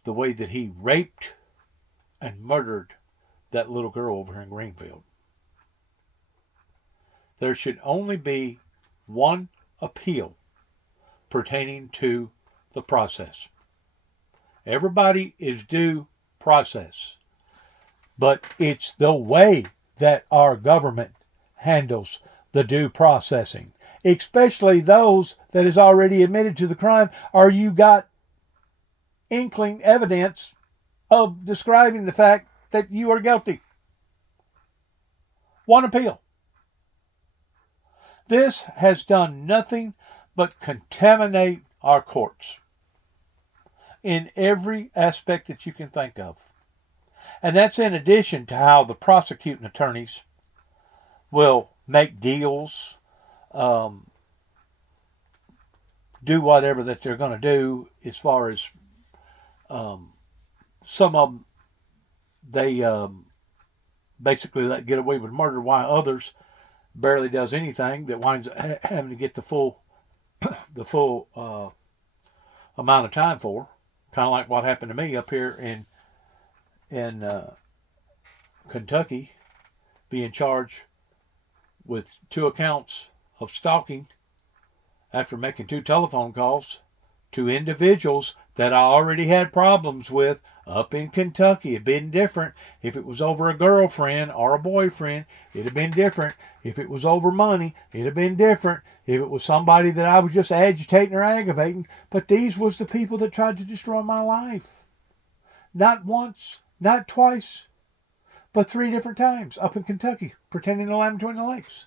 the way that he raped and murdered that little girl over in Greenfield. There should only be one appeal pertaining to the process. Everybody is due process, but it's the way that our government handles the due processing, especially those that is already admitted to the crime, or you got inkling evidence of describing the fact that you are guilty. One appeal. This has done nothing but contaminate our courts in every aspect that you can think of. And that's in addition to how the prosecuting attorneys will make deals, do whatever that they're going to do, as far as some of them, they basically let get away with murder, while others barely does anything, that winds up having to get the full amount of time for. Kind of like what happened to me up here in Kentucky, being charged with 2 accounts of stalking after making 2 telephone calls to individuals that I already had problems with up in Kentucky. It'd been different if it was over a girlfriend or a boyfriend. It'd have been different if it was over money. It'd have been different if it was somebody that I was just agitating or aggravating. But these was the people that tried to destroy my life. Not once, not twice, but 3 different times up in Kentucky, pretending to land between the lakes.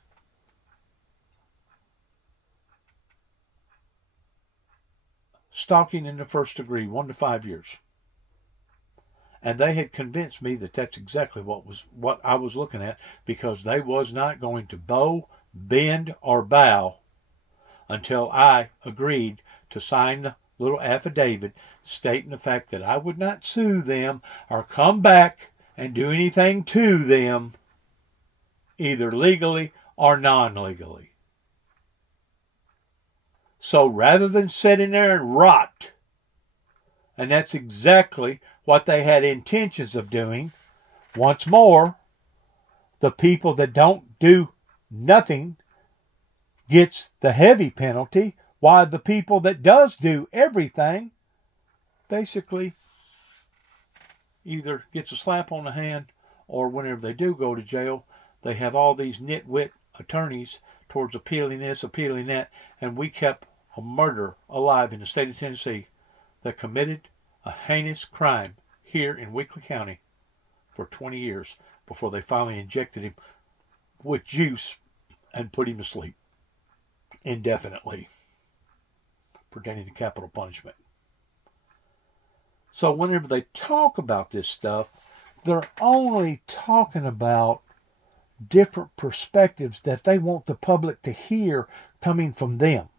Stalking in the first degree, 1 to 5 years. And they had convinced me that that's exactly what I was looking at, because they was not going to bow, bend, or bow until I agreed to sign the little affidavit stating the fact that I would not sue them or come back and do anything to them, either legally or non-legally. So rather than sit in there and rot, and that's exactly what they had intentions of doing, once more, the people that don't do nothing gets the heavy penalty, while the people that does do everything basically either gets a slap on the hand, or whenever they do go to jail, they have all these nitwit attorneys towards appealing this, appealing that, and we kept a murderer alive in the state of Tennessee that committed a heinous crime here in Weakley County for 20 years before they finally injected him with juice and put him to sleep indefinitely, pertaining to capital punishment. So whenever they talk about this stuff, they're only talking about different perspectives that they want the public to hear coming from them.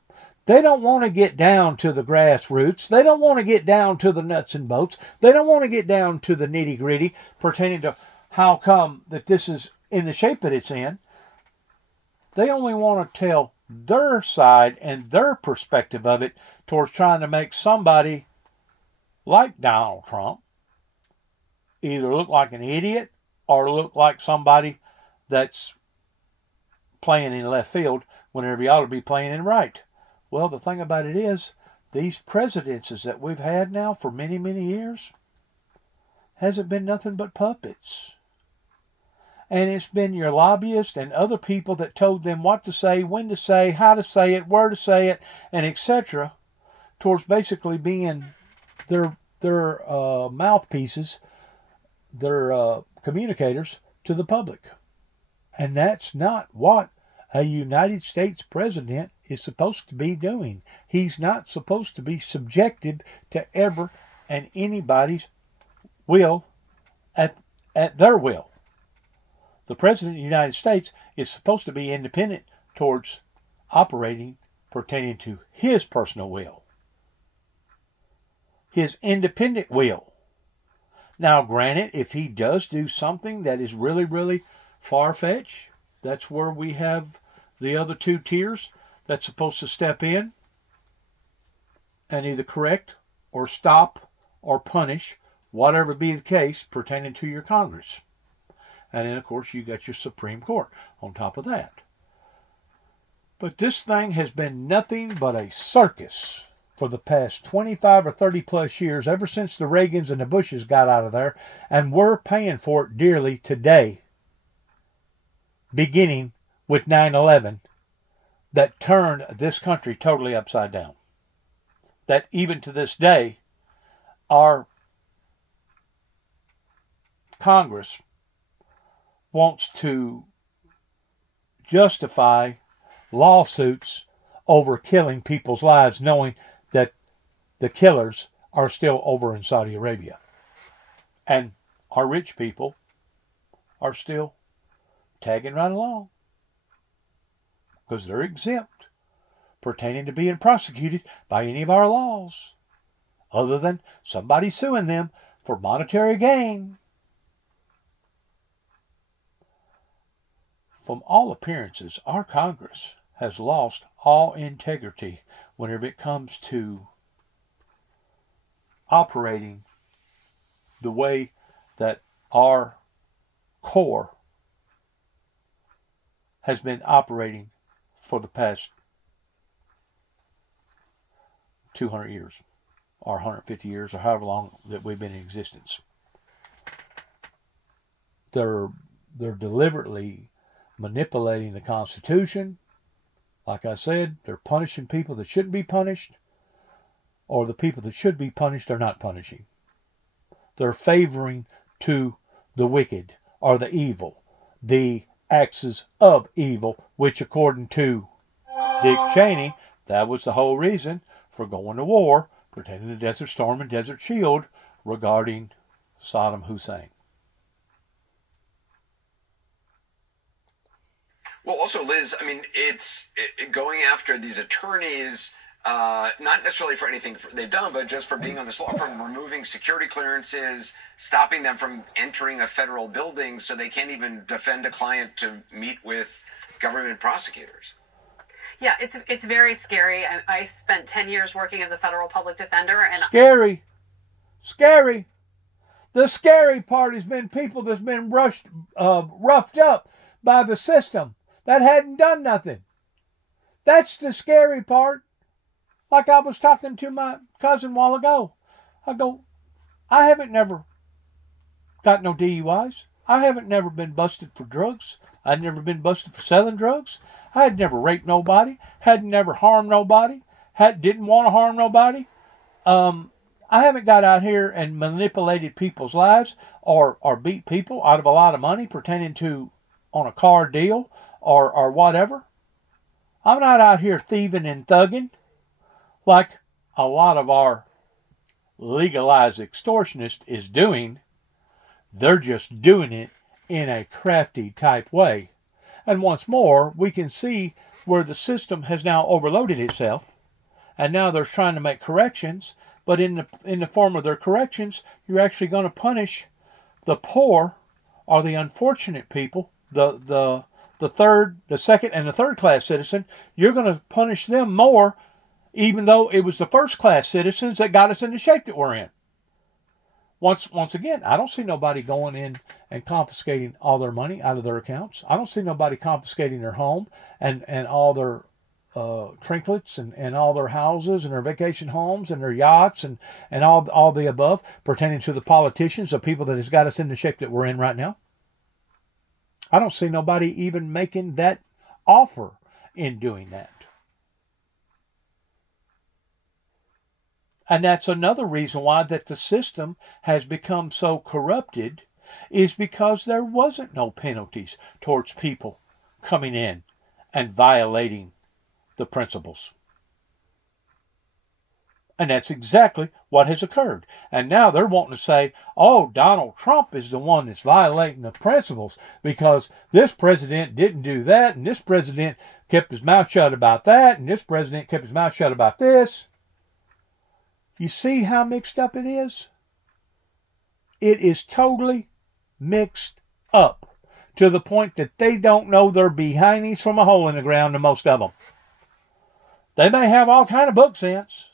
They don't want to get down to the grassroots. They don't want to get down to the nuts and bolts. They don't want to get down to the nitty gritty pertaining to how come that this is in the shape that it's in. They only want to tell their side and their perspective of it towards trying to make somebody like Donald Trump either look like an idiot or look like somebody that's playing in left field whenever he ought to be playing in right. Well, the thing about it is, these presidencies that we've had now for many, many years hasn't been nothing but puppets. And it's been your lobbyists and other people that told them what to say, when to say, how to say it, where to say it, and etc., towards basically being their mouthpieces, their communicators to the public. And that's not what a United States president is supposed to be doing. He's not supposed to be subjected to ever and anybody's will at their will. The President of the United States is supposed to be independent towards operating pertaining to his personal will, his independent will. Now, granted, if he does do something that is really, really far-fetched, that's where we have the other two tiers that's supposed to step in and either correct or stop or punish, whatever be the case, pertaining to your Congress. And then, of course, you got your Supreme Court on top of that. But this thing has been nothing but a circus for the past 25 or 30 plus years, ever since the Reagans and the Bushes got out of there, and we're paying for it dearly today, beginning with 9/11, that turned this country totally upside down. That even to this day, our Congress wants to justify lawsuits over killing people's lives, knowing that the killers are still over in Saudi Arabia. And our rich people are still tagging right along because they're exempt pertaining to being prosecuted by any of our laws, other than somebody suing them for monetary gain. From all appearances, our Congress has lost all integrity whenever it comes to operating the way that our core has been operating for the past 200 years or 150 years or however long that we've been in existence. They're deliberately manipulating the Constitution. Like I said, they're punishing people that shouldn't be punished, or the people that should be punished are not punishing. They're favoring to the wicked or the evil, the axis of evil, which according to Dick Cheney, that was the whole reason for going to war pertaining to Desert Storm and Desert Shield regarding Saddam Hussein. Well, also, Liz, I mean, it's going after these attorneys, not necessarily for anything they've done, but just for being on this law firm, removing security clearances, stopping them from entering a federal building so they can't even defend a client to meet with government prosecutors. Yeah, it's very scary. I spent 10 years working as a federal public defender, and Scary. The scary part has been people that's been roughed up by the system that hadn't done nothing. That's the scary part. Like I was talking to my cousin a while ago. I haven't never got no DUIs. I haven't never been busted for drugs. I'd never been busted for selling drugs. I had never raped nobody. Hadn't never harmed nobody. Didn't want to harm nobody. I haven't got out here and manipulated people's lives or beat people out of a lot of money pertaining to on a car deal or whatever. I'm not out here thieving and thugging like a lot of our legalized extortionists is doing. They're just doing it in a crafty type way. And once more, we can see where the system has now overloaded itself, and now they're trying to make corrections, but in the form of their corrections, you're actually going to punish the poor or the unfortunate people, the second and the third class citizen. You're going to punish them more, even though it was the first class citizens that got us in the shape that we're in. Once again, I don't see nobody going in and confiscating all their money out of their accounts. I don't see nobody confiscating their home and all their trinkets and all their houses and their vacation homes and their yachts and all the above pertaining to the politicians, the people that has got us in the shape that we're in right now. I don't see nobody even making that offer in doing that. And that's another reason why that the system has become so corrupted is because there wasn't no penalties towards people coming in and violating the principles. And that's exactly what has occurred. And now they're wanting to say, oh, Donald Trump is the one that's violating the principles because this president didn't do that, and this president kept his mouth shut about that, and this president kept his mouth shut about this. You see how mixed up it is? It is totally mixed up to the point that they don't know their behindies from a hole in the ground to most of them. They may have all kind of book sense,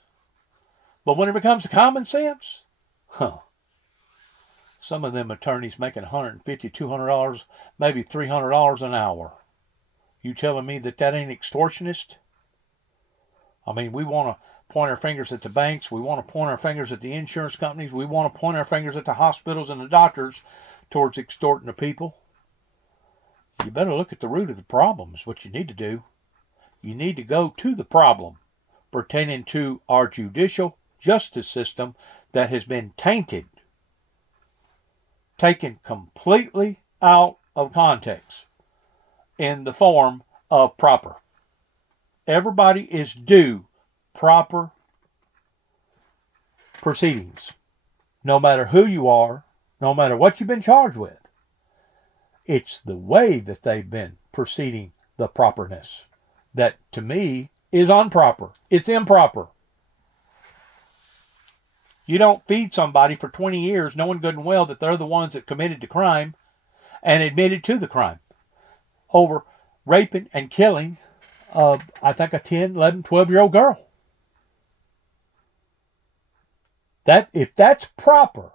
but when it comes to common sense, some of them attorneys making $150, $200, maybe $300 an hour. You telling me that ain't extortionist? I mean, we want to point our fingers at the banks. We want to point our fingers at the insurance companies. We want to point our fingers at the hospitals and the doctors towards extorting the people. You better look at the root of the problem is what you need to do. You need to go to the problem pertaining to our judicial justice system that has been tainted, taken completely out of context in the form of proper. Everybody is due proper proceedings, no matter who you are, no matter what you've been charged with. It's the way that they've been proceeding the properness that, to me, is improper. It's improper. You don't feed somebody for 20 years knowing good and well that they're the ones that committed the crime and admitted to the crime over raping and killing, I think, a 10, 11, 12-year-old girl. If that's proper,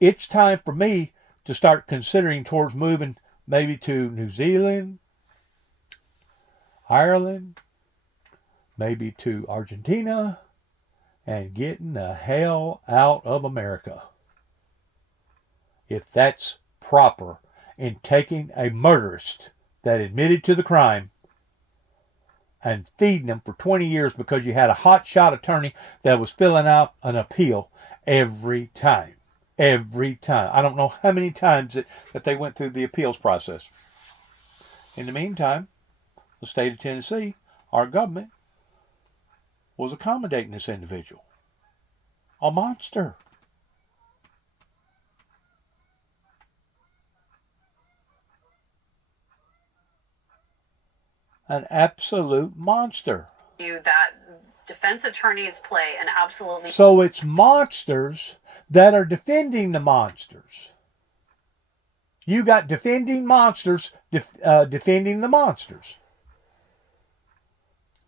it's time for me to start considering towards moving maybe to New Zealand, Ireland, maybe to Argentina, and getting the hell out of America. If that's proper in taking a murderist that admitted to the crime and feeding them for 20 years because you had a hotshot attorney that was filling out an appeal every time. Every time. I don't know how many times that they went through the appeals process. In the meantime, the state of Tennessee, our government, was accommodating this individual. A monster. An absolute monster. That defense attorneys play an absolutely... So it's monsters that are defending the monsters. You got defending monsters defending the monsters.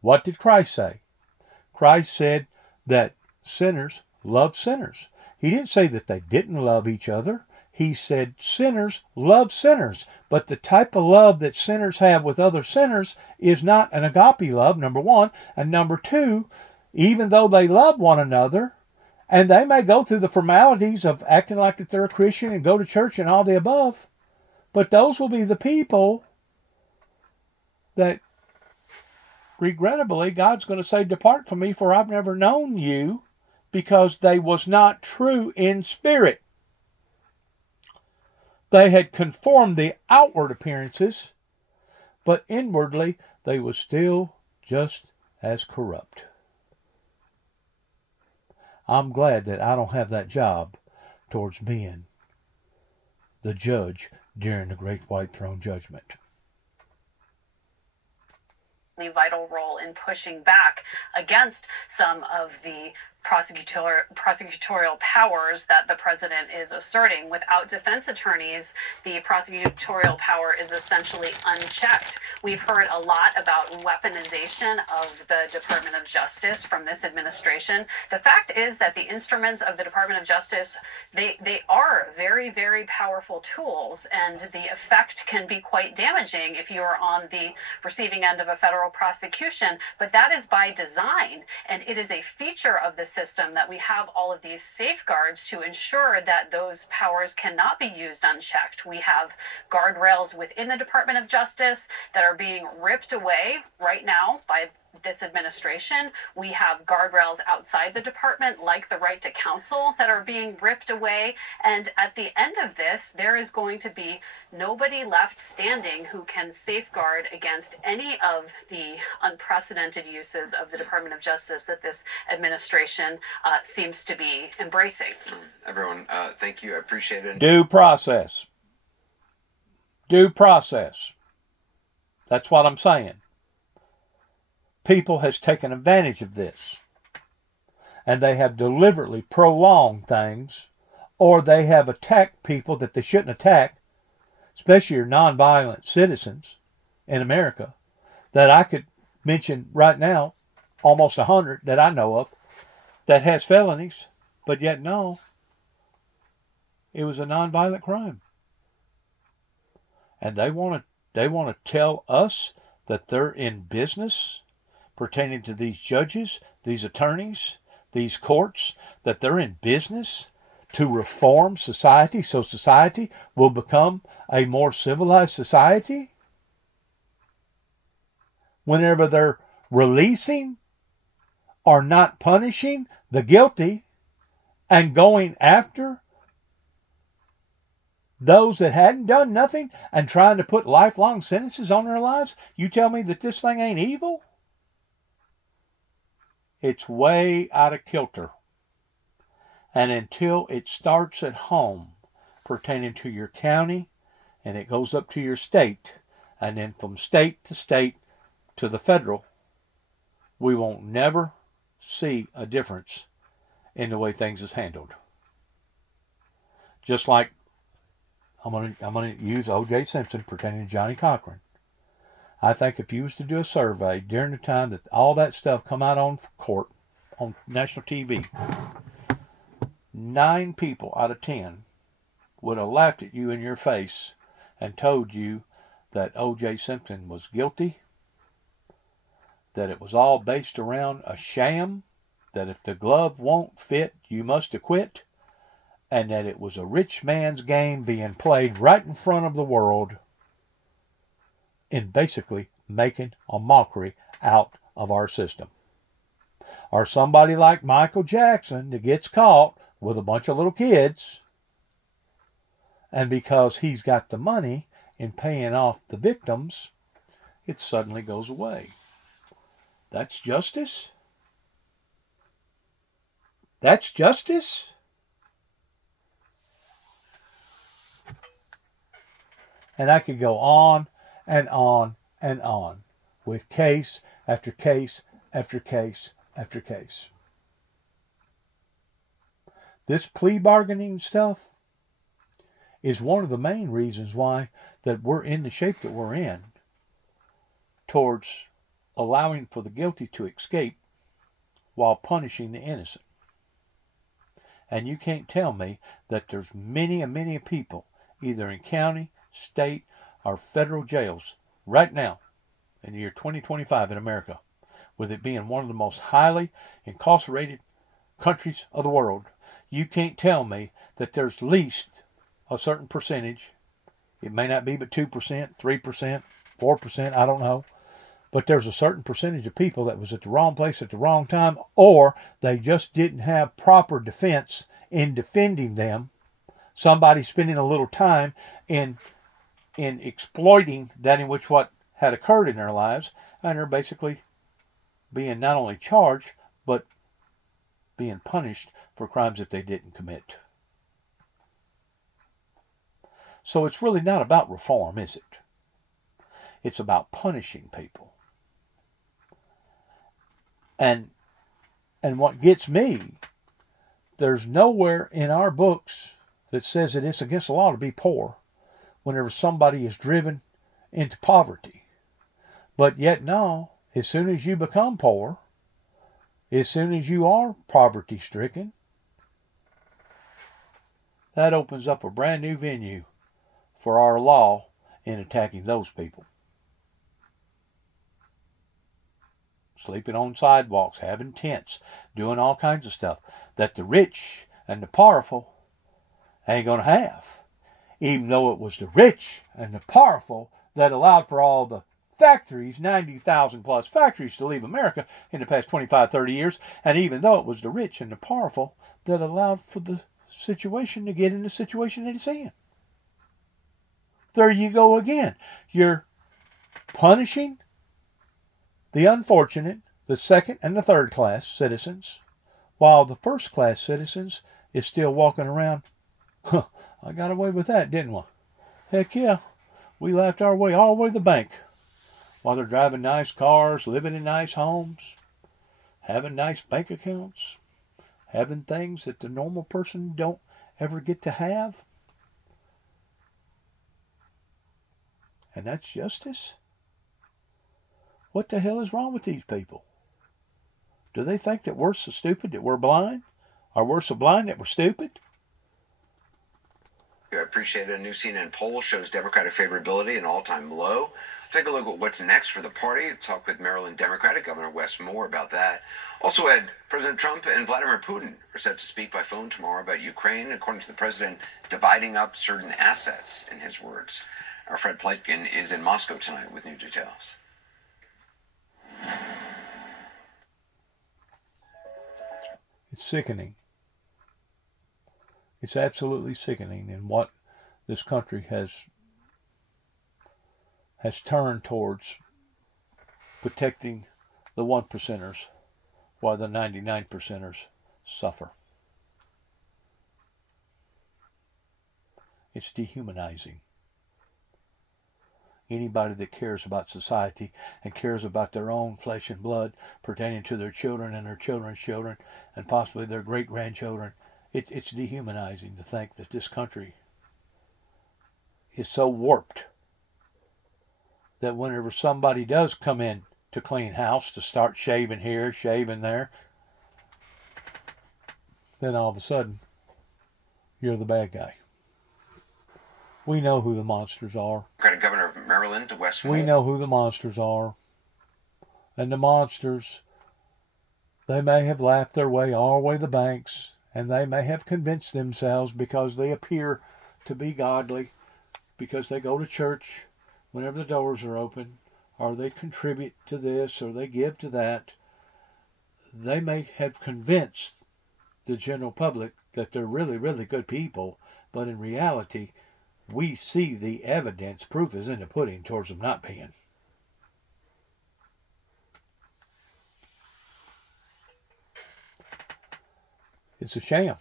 What did Christ say? Christ said that sinners love sinners. He didn't say that they didn't love each other. He said sinners love sinners. But the type of love that sinners have with other sinners is not an agape love, number one. And number two, even though they love one another, and they may go through the formalities of acting like that they're a Christian and go to church and all the above, but those will be the people that regrettably God's going to say, depart from me, for I've never known you, because they was not true in spirit. They had conformed the outward appearances, but inwardly they were still just as corrupt. I'm glad that I don't have that job towards being the judge during the great white throne judgment. Vital role in pushing back against some of the prosecutorial powers that the president is asserting. Without defense attorneys, the prosecutorial power is essentially unchecked. We've heard a lot about weaponization of the Department of Justice from this administration. The fact is that the instruments of the Department of Justice, they are very, very powerful tools, and the effect can be quite damaging if you are on the receiving end of a federal prosecution. But that is by design, and it is a feature of the system that we have all of these safeguards to ensure that those powers cannot be used unchecked. We have guardrails within the Department of Justice that are being ripped away right now by this administration. We have guardrails outside the department, like the right to counsel, that are being ripped away. And at the end of this, there is going to be nobody left standing who can safeguard against any of the unprecedented uses of the Department of Justice that this administration seems to be embracing. Everyone, thank you. I appreciate it. Due process. Due process. That's what I'm saying. People has taken advantage of this. And they have deliberately prolonged things, or they have attacked people that they shouldn't attack, especially your nonviolent citizens in America, that I could mention right now, almost 100 that I know of, that has felonies, but yet no, it was a nonviolent crime. And they want to tell us that they're in business pertaining to these judges, these attorneys, these courts, that they're in business to reform society so society will become a more civilized society? Whenever they're releasing or not punishing the guilty and going after those that hadn't done nothing and trying to put lifelong sentences on their lives, you tell me that this thing ain't evil? It's way out of kilter. And until it starts at home, pertaining to your county, and it goes up to your state, and then from state to the federal, we won't never see a difference in the way things is handled. Just like I'm gonna use O.J. Simpson pertaining to Johnny Cochran. I think if you was to do a survey during the time that all that stuff come out on court, on national TV, 9 people out of 10 would have laughed at you in your face and told you that O.J. Simpson was guilty, that it was all based around a sham, that if the glove won't fit, you must acquit, and that it was a rich man's game being played right in front of the world in basically making a mockery out of our system. Or somebody like Michael Jackson that gets caught with a bunch of little kids, and because he's got the money in paying off the victims, it suddenly goes away. That's justice? That's justice? And I could go on and on and on with case after case after case after case. This plea bargaining stuff is one of the main reasons why that we're in the shape that we're in towards allowing for the guilty to escape while punishing the innocent. And you can't tell me that there's many people, either in county, state, or federal jails right now in the year 2025 in America, with it being one of the most highly incarcerated countries of the world. You can't tell me that there's least a certain percentage. It may not be but 2%, 3%, 4%, I don't know. But there's a certain percentage of people that was at the wrong place at the wrong time, or they just didn't have proper defense in defending them. Somebody spending a little time in exploiting that in which what had occurred in their lives, and they're basically being not only charged, but being punished for crimes that they didn't commit. So it's really not about reform, is it? It's about punishing people. And what gets me, there's nowhere in our books that says that it's against the law to be poor whenever somebody is driven into poverty. But yet no, as soon as you become poor, as soon as you are poverty stricken, that opens up a brand new venue for our law in attacking those people. Sleeping on sidewalks, having tents, doing all kinds of stuff that the rich and the powerful ain't going to have. Even though it was the rich and the powerful that allowed for all the factories, 90,000 plus factories to leave America in the past 25, 30 years. And even though it was the rich and the powerful that allowed for the situation to get in the situation that it's in. There you go again. You're punishing the unfortunate, the second and the third class citizens, while the first class citizens is still walking around. Huh, I got away with that, didn't we? Heck yeah. We laughed our way all the way to the bank. While they're driving nice cars, living in nice homes, having nice bank accounts, having things that the normal person don't ever get to have. And that's justice? What the hell is wrong with these people? Do they think that we're so stupid that we're blind? Or we're so blind that we're stupid? I appreciate it. A new CNN poll shows Democratic favorability an all-time low. Take a look at what's next for the party. Talk with Maryland Democratic Governor Wes Moore about that. Also, Ed, President Trump and Vladimir Putin are set to speak by phone tomorrow about Ukraine, according to the president, dividing up certain assets, in his words. Our Fred Pleitkin is in Moscow tonight with new details. It's sickening. It's absolutely sickening in what this country has turned towards protecting the 1%ers while the 99%ers suffer. It's dehumanizing. Anybody that cares about society and cares about their own flesh and blood pertaining to their children and their children's children and possibly their great-grandchildren, it's dehumanizing to think that this country is so warped that whenever somebody does come in to clean house to start shaving here, shaving there, then all of a sudden you're the bad guy. We know who the monsters are. Governor of Maryland, Wes Moore. We know who the monsters are. And the monsters, they may have laughed their way all the way to the banks, and they may have convinced themselves because they appear to be godly, because they go to church whenever the doors are open, or they contribute to this, or they give to that. They may have convinced the general public that they're really, really good people, but in reality, we see the evidence, proof is in the pudding towards them not being. It's a sham.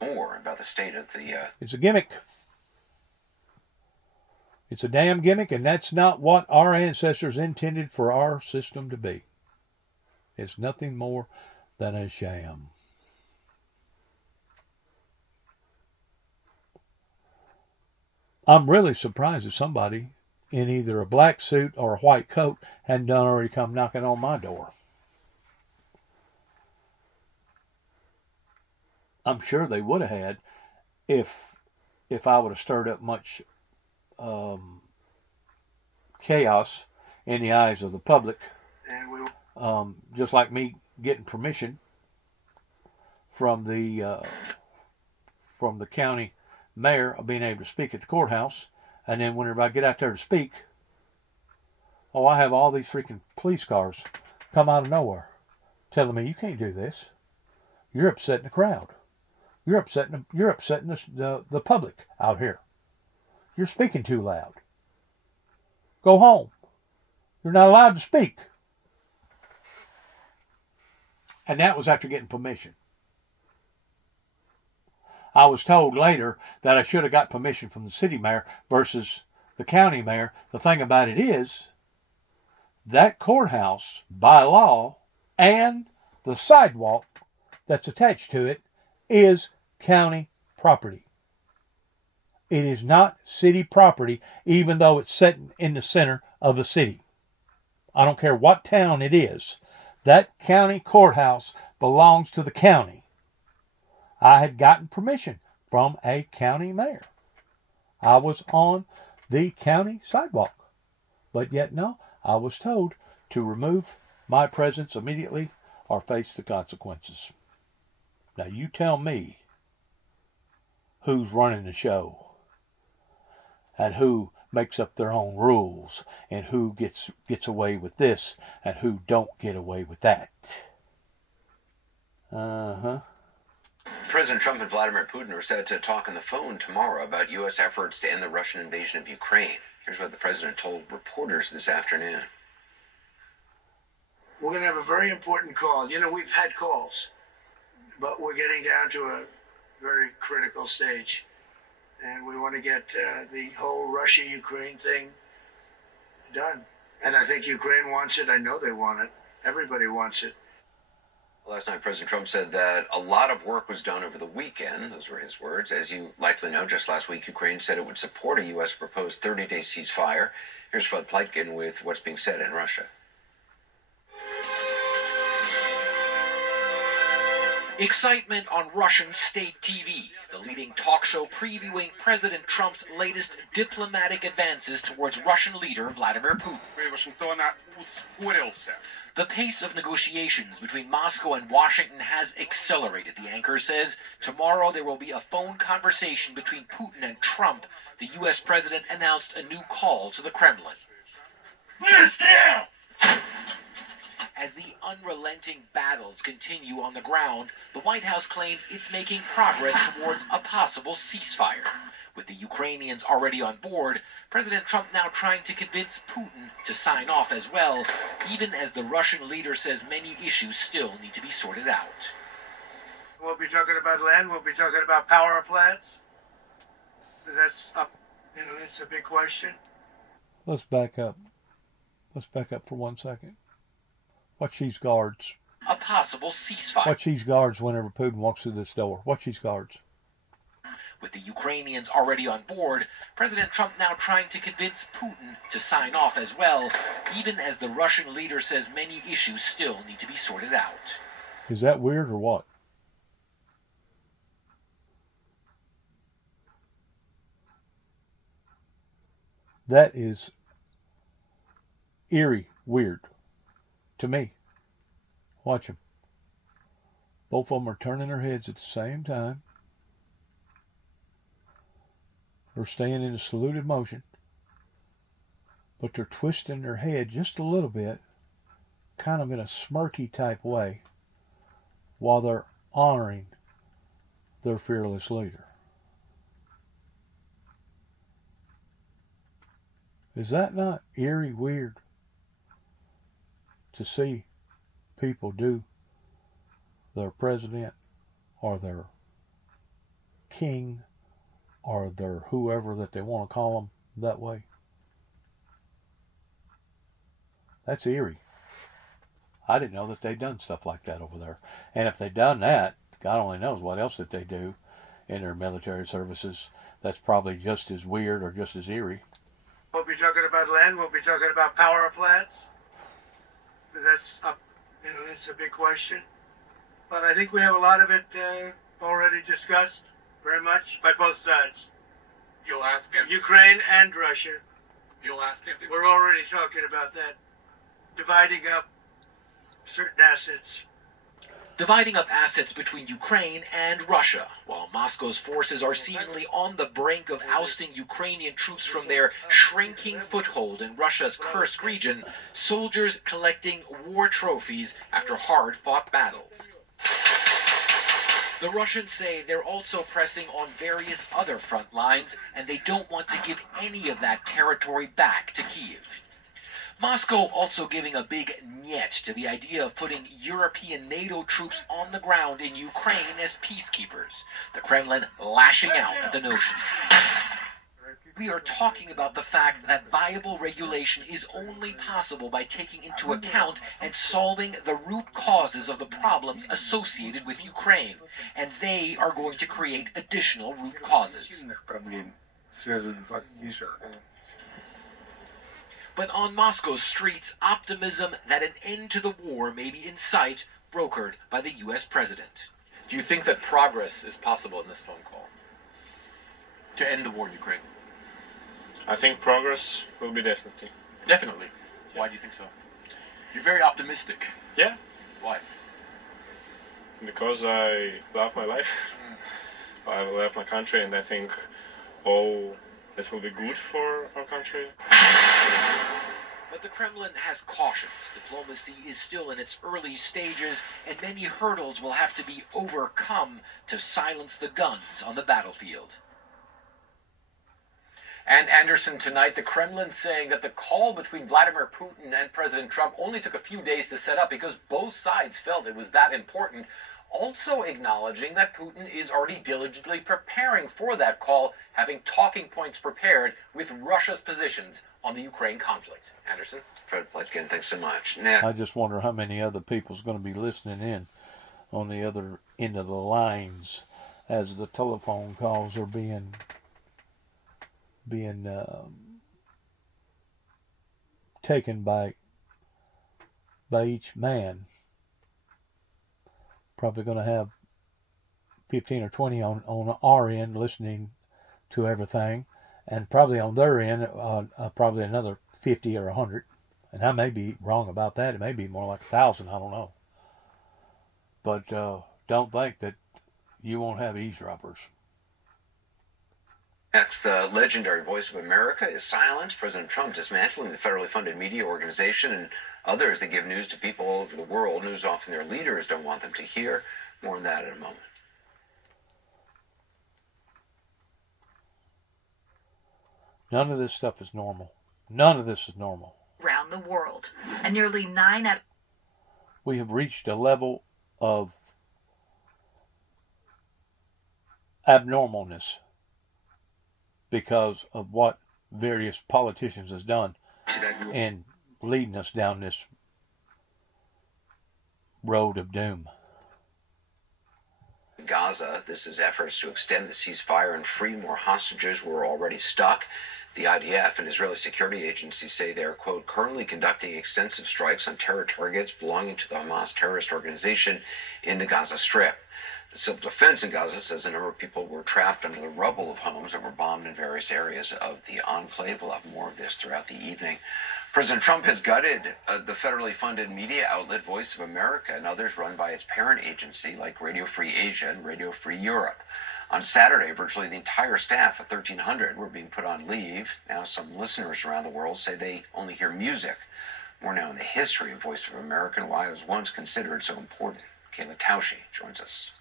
More about the state of the... It's a gimmick. It's a damn gimmick, and that's not what our ancestors intended for our system to be. It's nothing more than a sham. I'm really surprised that somebody in either a black suit or a white coat hadn't done already come knocking on my door. I'm sure they would have had if I would have stirred up much chaos in the eyes of the public. Just like me getting permission from the county mayor of being able to speak at the courthouse, and then whenever I get out there to speak, I have all these freaking police cars come out of nowhere telling me, you can't do this. You're upsetting the crowd. You're upsetting the public out here. You're speaking too loud. Go home. You're not allowed to speak. And that was after getting permission. I was told later that I should have got permission from the city mayor versus the county mayor. The thing about it is, that courthouse, by law, and the sidewalk that's attached to it is county property. It is not city property, even though it's set in the center of the city. I don't care what town it is. That county courthouse belongs to the county. I had gotten permission from a county mayor. I was on the county sidewalk. But yet, no, I was told to remove my presence immediately or face the consequences. Now, you tell me who's running the show and who makes up their own rules and who gets away with this and who don't get away with that. President Trump and Vladimir Putin are set to talk on the phone tomorrow about U.S. efforts to end the Russian invasion of Ukraine. Here's what the president told reporters this afternoon. We're going to have a very important call. You know, we've had calls, but we're getting down to a very critical stage. And we want to get the whole Russia-Ukraine thing done. And I think Ukraine wants it. I know they want it. Everybody wants it. Last night, President Trump said that a lot of work was done over the weekend. Those were his words. As you likely know, just last week, Ukraine said it would support a U.S. proposed 30-day ceasefire. Here's Fred Pleitgen with what's being said in Russia. Excitement on Russian state TV, the leading talk show previewing President Trump's latest diplomatic advances towards Russian leader Vladimir Putin. The pace of negotiations between Moscow and Washington has accelerated, the anchor says. Tomorrow there will be a phone conversation between Putin and Trump. The U.S. president announced a new call to the Kremlin. As the unrelenting battles continue on the ground, the White House claims it's making progress towards a possible ceasefire. With the Ukrainians already on board, President Trump now trying to convince Putin to sign off as well, even as the Russian leader says many issues still need to be sorted out. We'll be talking about land. We'll be talking about power plants. That's up. You know, it's a big question. Let's back up. Let's back up for 1 second. Watch these guards. A possible ceasefire. Watch these guards whenever Putin walks through this door. Watch these guards. With the Ukrainians already on board, President Trump now trying to convince Putin to sign off as well, even as the Russian leader says many issues still need to be sorted out. Is that weird or what? That is eerie weird to me. Watch them. Both of them are turning their heads at the same time. They're staying in a saluted motion, but they're twisting their head just a little bit, kind of in a smirky type way, while they're honoring their fearless leader. Is that not eerie weird to see people do their president or their king or their whoever that they want to call them that way? That's eerie. I didn't know that they'd done stuff like that over there. And if they'd done that, God only knows what else that they do in their military services. That's probably just as weird or just as eerie. We'll be talking about land. We'll be talking about power plants. That's up. You know, it's a big question. But I think we have a lot of it already discussed very much by both sides. You'll ask him. Ukraine and Russia. You'll ask him. We're already talking about that. Dividing up certain assets. Dividing up assets between Ukraine and Russia, while Moscow's forces are seemingly on the brink of ousting Ukrainian troops from their shrinking foothold in Russia's Kursk region, soldiers collecting war trophies after hard-fought battles. The Russians say they're also pressing on various other front lines, and they don't want to give any of that territory back to Kyiv. Moscow also giving a big niet to the idea of putting European NATO troops on the ground in Ukraine as peacekeepers. The Kremlin lashing out at the notion. We are talking about the fact that viable regulation is only possible by taking into account and solving the root causes of the problems associated with Ukraine, and they are going to create additional root causes. But on Moscow's streets, optimism that an end to the war may be in sight, brokered by the U.S. president. Do you think that progress is possible in this phone call to end the war in Ukraine? I think progress will be definitely. Definitely. Why do you think so? You're very optimistic. Yeah. Why? Because I love my life. I love my country, and I think all that will be good for our country. But the Kremlin has cautioned diplomacy is still in its early stages, and many hurdles will have to be overcome to silence the guns on the battlefield. And Anderson, tonight, the Kremlin saying that the call between Vladimir Putin and President Trump only took a few days to set up because both sides felt it was that important. Also acknowledging that Putin is already diligently preparing for that call, having talking points prepared with Russia's positions on the Ukraine conflict. Anderson? Fred Plotkin, thanks so much. Now, I just wonder how many other people's going to be listening in on the other end of the lines as the telephone calls are being taken by each man. Probably going to have 15 or 20 on our end listening to everything, and probably on their end probably another 50 or 100. And I may be wrong about that. It may be more like 1,000. I don't know. But don't think that you won't have eavesdroppers. next, the legendary Voice of America is silenced. President Trump dismantling the federally funded media organization, and others that give news to people all over the world, news often their leaders don't want them to hear. More on that in a moment. None of this stuff is normal. None of this is normal. Around the world, and nearly 9 out. We have reached a level of abnormalness because of what various politicians has done in leading us down this road of doom. Gaza, this is efforts to extend the ceasefire and free more hostages who are already stuck. The IDF and Israeli security agencies say they're, quote, currently conducting extensive strikes on terror targets belonging to the Hamas terrorist organization in the Gaza Strip. The civil defense in Gaza says a number of people were trapped under the rubble of homes that were bombed in various areas of the enclave. We'll have more of this throughout the evening. President Trump has gutted the federally funded media outlet Voice of America and others run by its parent agency like Radio Free Asia and Radio Free Europe. On Saturday, virtually the entire staff of 1,300 were being put on leave. Now some listeners around the world say they only hear music. More now on the history of Voice of America and why it was once considered so important. Kayla Tausche joins us.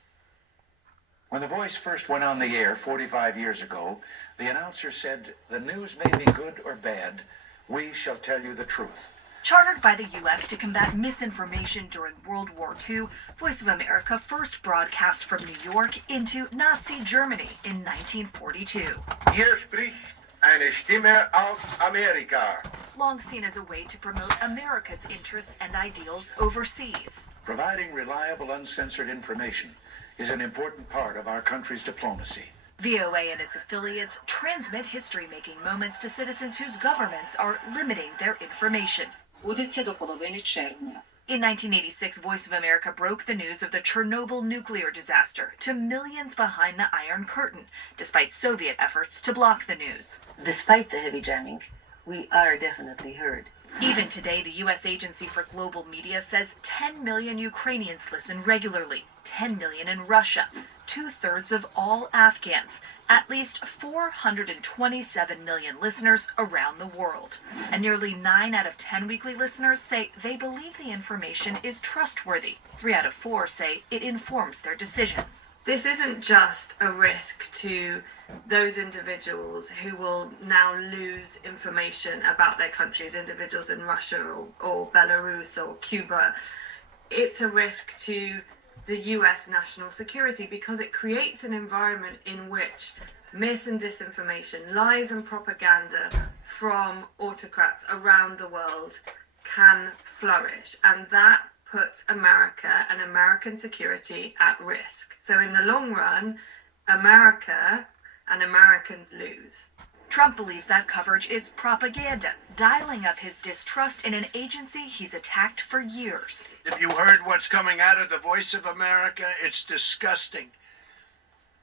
When The Voice first went on the air 45 years ago, the announcer said, "The news may be good or bad. We shall tell you the truth." Chartered by the U.S. to combat misinformation during World War II, Voice of America first broadcast from New York into Nazi Germany in 1942. Hier spricht eine Stimme aus Amerika. Long seen as a way to promote America's interests and ideals overseas. Providing reliable, uncensored information is an important part of our country's diplomacy. VOA and its affiliates transmit history-making moments to citizens whose governments are limiting their information. In 1986, Voice of America broke the news of the Chernobyl nuclear disaster to millions behind the Iron Curtain, despite Soviet efforts to block the news. Despite the heavy jamming, we are definitely heard. Even today, the U.S. Agency for Global Media says 10 million Ukrainians listen regularly, 10 million in Russia, 2/3 of all Afghans, at least 427 million listeners around the world. And nearly 9 out of 10 weekly listeners say they believe the information is trustworthy. 3 out of 4 say it informs their decisions. This isn't just a risk to those individuals who will now lose information about their countries, individuals in Russia or Belarus or Cuba. It's a risk to the US national security because it creates an environment in which mis and disinformation, lies and propaganda from autocrats around the world can flourish. And that puts America and American security at risk. So in the long run, America and Americans lose. Trump believes that coverage is propaganda, dialing up his distrust in an agency he's attacked for years. If you heard what's coming out of the Voice of America, it's disgusting.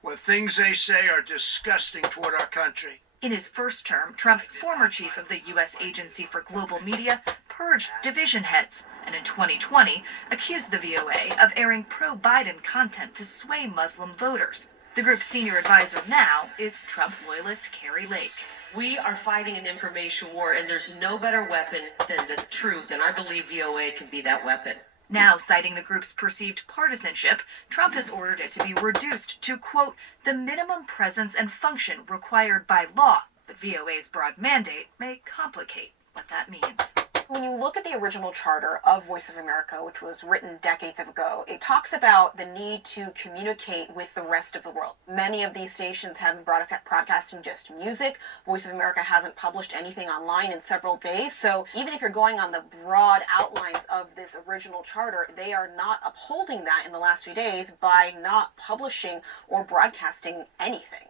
What things they say are disgusting toward our country. In his first term, Trump's former chief of the U.S. Agency for Global Media purged division heads, and in 2020 accused the VOA of airing pro-Biden content to sway Muslim voters. The group's senior advisor now is Trump loyalist Carrie Lake. We are fighting an information war, and there's no better weapon than the truth, and I believe VOA can be that weapon. Now, citing the group's perceived partisanship, Trump has ordered it to be reduced to, quote, the minimum presence and function required by law. But VOA's broad mandate may complicate what that means. When you look at the original charter of Voice of America, which was written decades ago, it talks about the need to communicate with the rest of the world. Many of these stations have been broadcasting just music. Voice of America hasn't published anything online in several days. So even if you're going on the broad outlines of this original charter, they are not upholding that in the last few days by not publishing or broadcasting anything.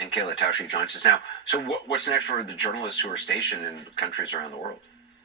And Kayla Tausche joins us now. So what's next for the journalists who are stationed in countries around the world?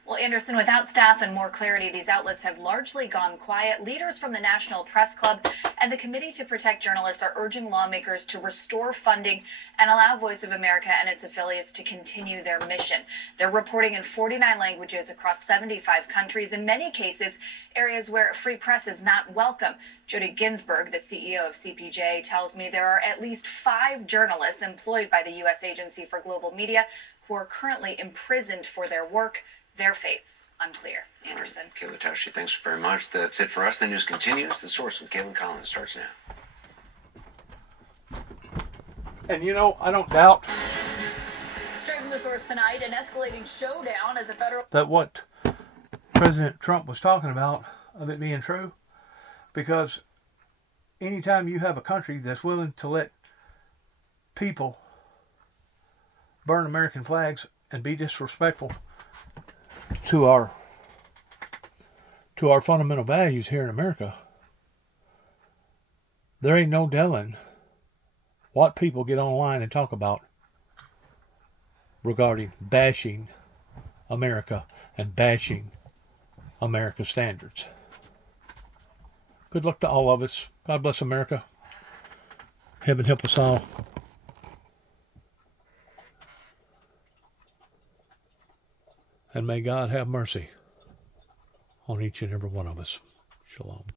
Well, Anderson, without staff and more clarity, these outlets have largely gone quiet. Leaders from the National Press Club and the Committee to Protect Journalists are urging lawmakers to restore funding and allow Voice of America and its affiliates to continue their mission. They're reporting in 49 languages across 75 countries, in many cases, areas where a free press is not welcome. Jody Ginsburg, the CEO of CPJ, tells me there are at least 5 journalists employed by the U.S. Agency for Global Media who are currently imprisoned for their work. Their fates unclear. Anderson. Kayla Tausche, thanks very much. That's it for us. The news continues. The Source with Caitlin Collins starts now. And you know, I don't doubt Straight from the Source tonight, an escalating showdown as a federal... that what President Trump was talking about of it being true, because anytime you have a country that's willing to let people burn American flags and be disrespectful to our fundamental values here in America, there ain't no telling what people get online and talk about regarding bashing America and bashing America's standards. Good luck to all of us. God bless America. Heaven help us all. And may God have mercy on each and every one of us. Shalom.